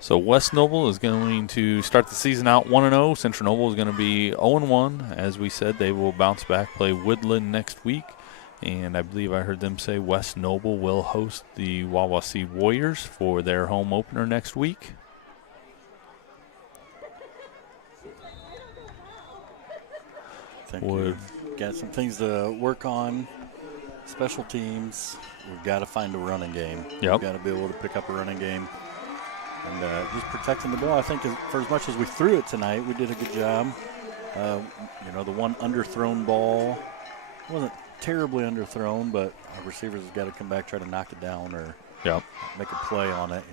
So West Noble is going to start the season out 1-0. Central Noble is going to be 0-1. As we said, they will bounce back, play Woodland next week. And I believe I heard them say West Noble will host the Wawasee Warriors for their home opener next week. We've got some things to work on. Special teams. We've got to find a running game. Yep. We've got to be able to pick up a running game. And just protecting the ball. I think for as much as we threw it tonight, we did a good job. The one underthrown ball wasn't terribly underthrown, but our receivers have got to come back, try to knock it down, or make a play on it.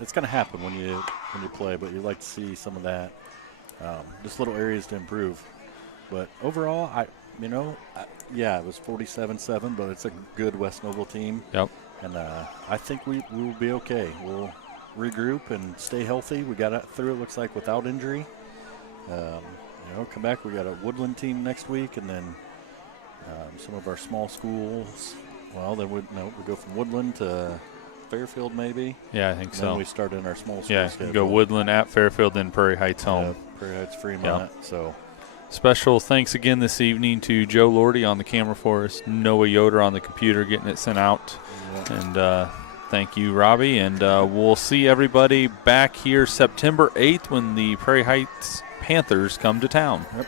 It's going to happen when you play, but you'd like to see some of that. Just little areas to improve. But overall, it was 47-7, but it's a good West Noble team. Yep. And I think we will be okay. We'll regroup and stay healthy. We got through it, looks like, without injury. Come back. We got a Woodland team next week, and then some of our small schools. Well, then we go from Woodland to Fairfield, maybe. Yeah, I think so. Then we start in our small school. Yeah, you go Woodland at Fairfield, then Prairie Heights home. Prairie Heights, Fremont. Yep. So. Special thanks again this evening to Joe Lordy on the camera for us, Noah Yoder on the computer getting it sent out, and thank you, Robby. And we'll see everybody back here September 8th when the Prairie Heights Panthers come to town. Yep.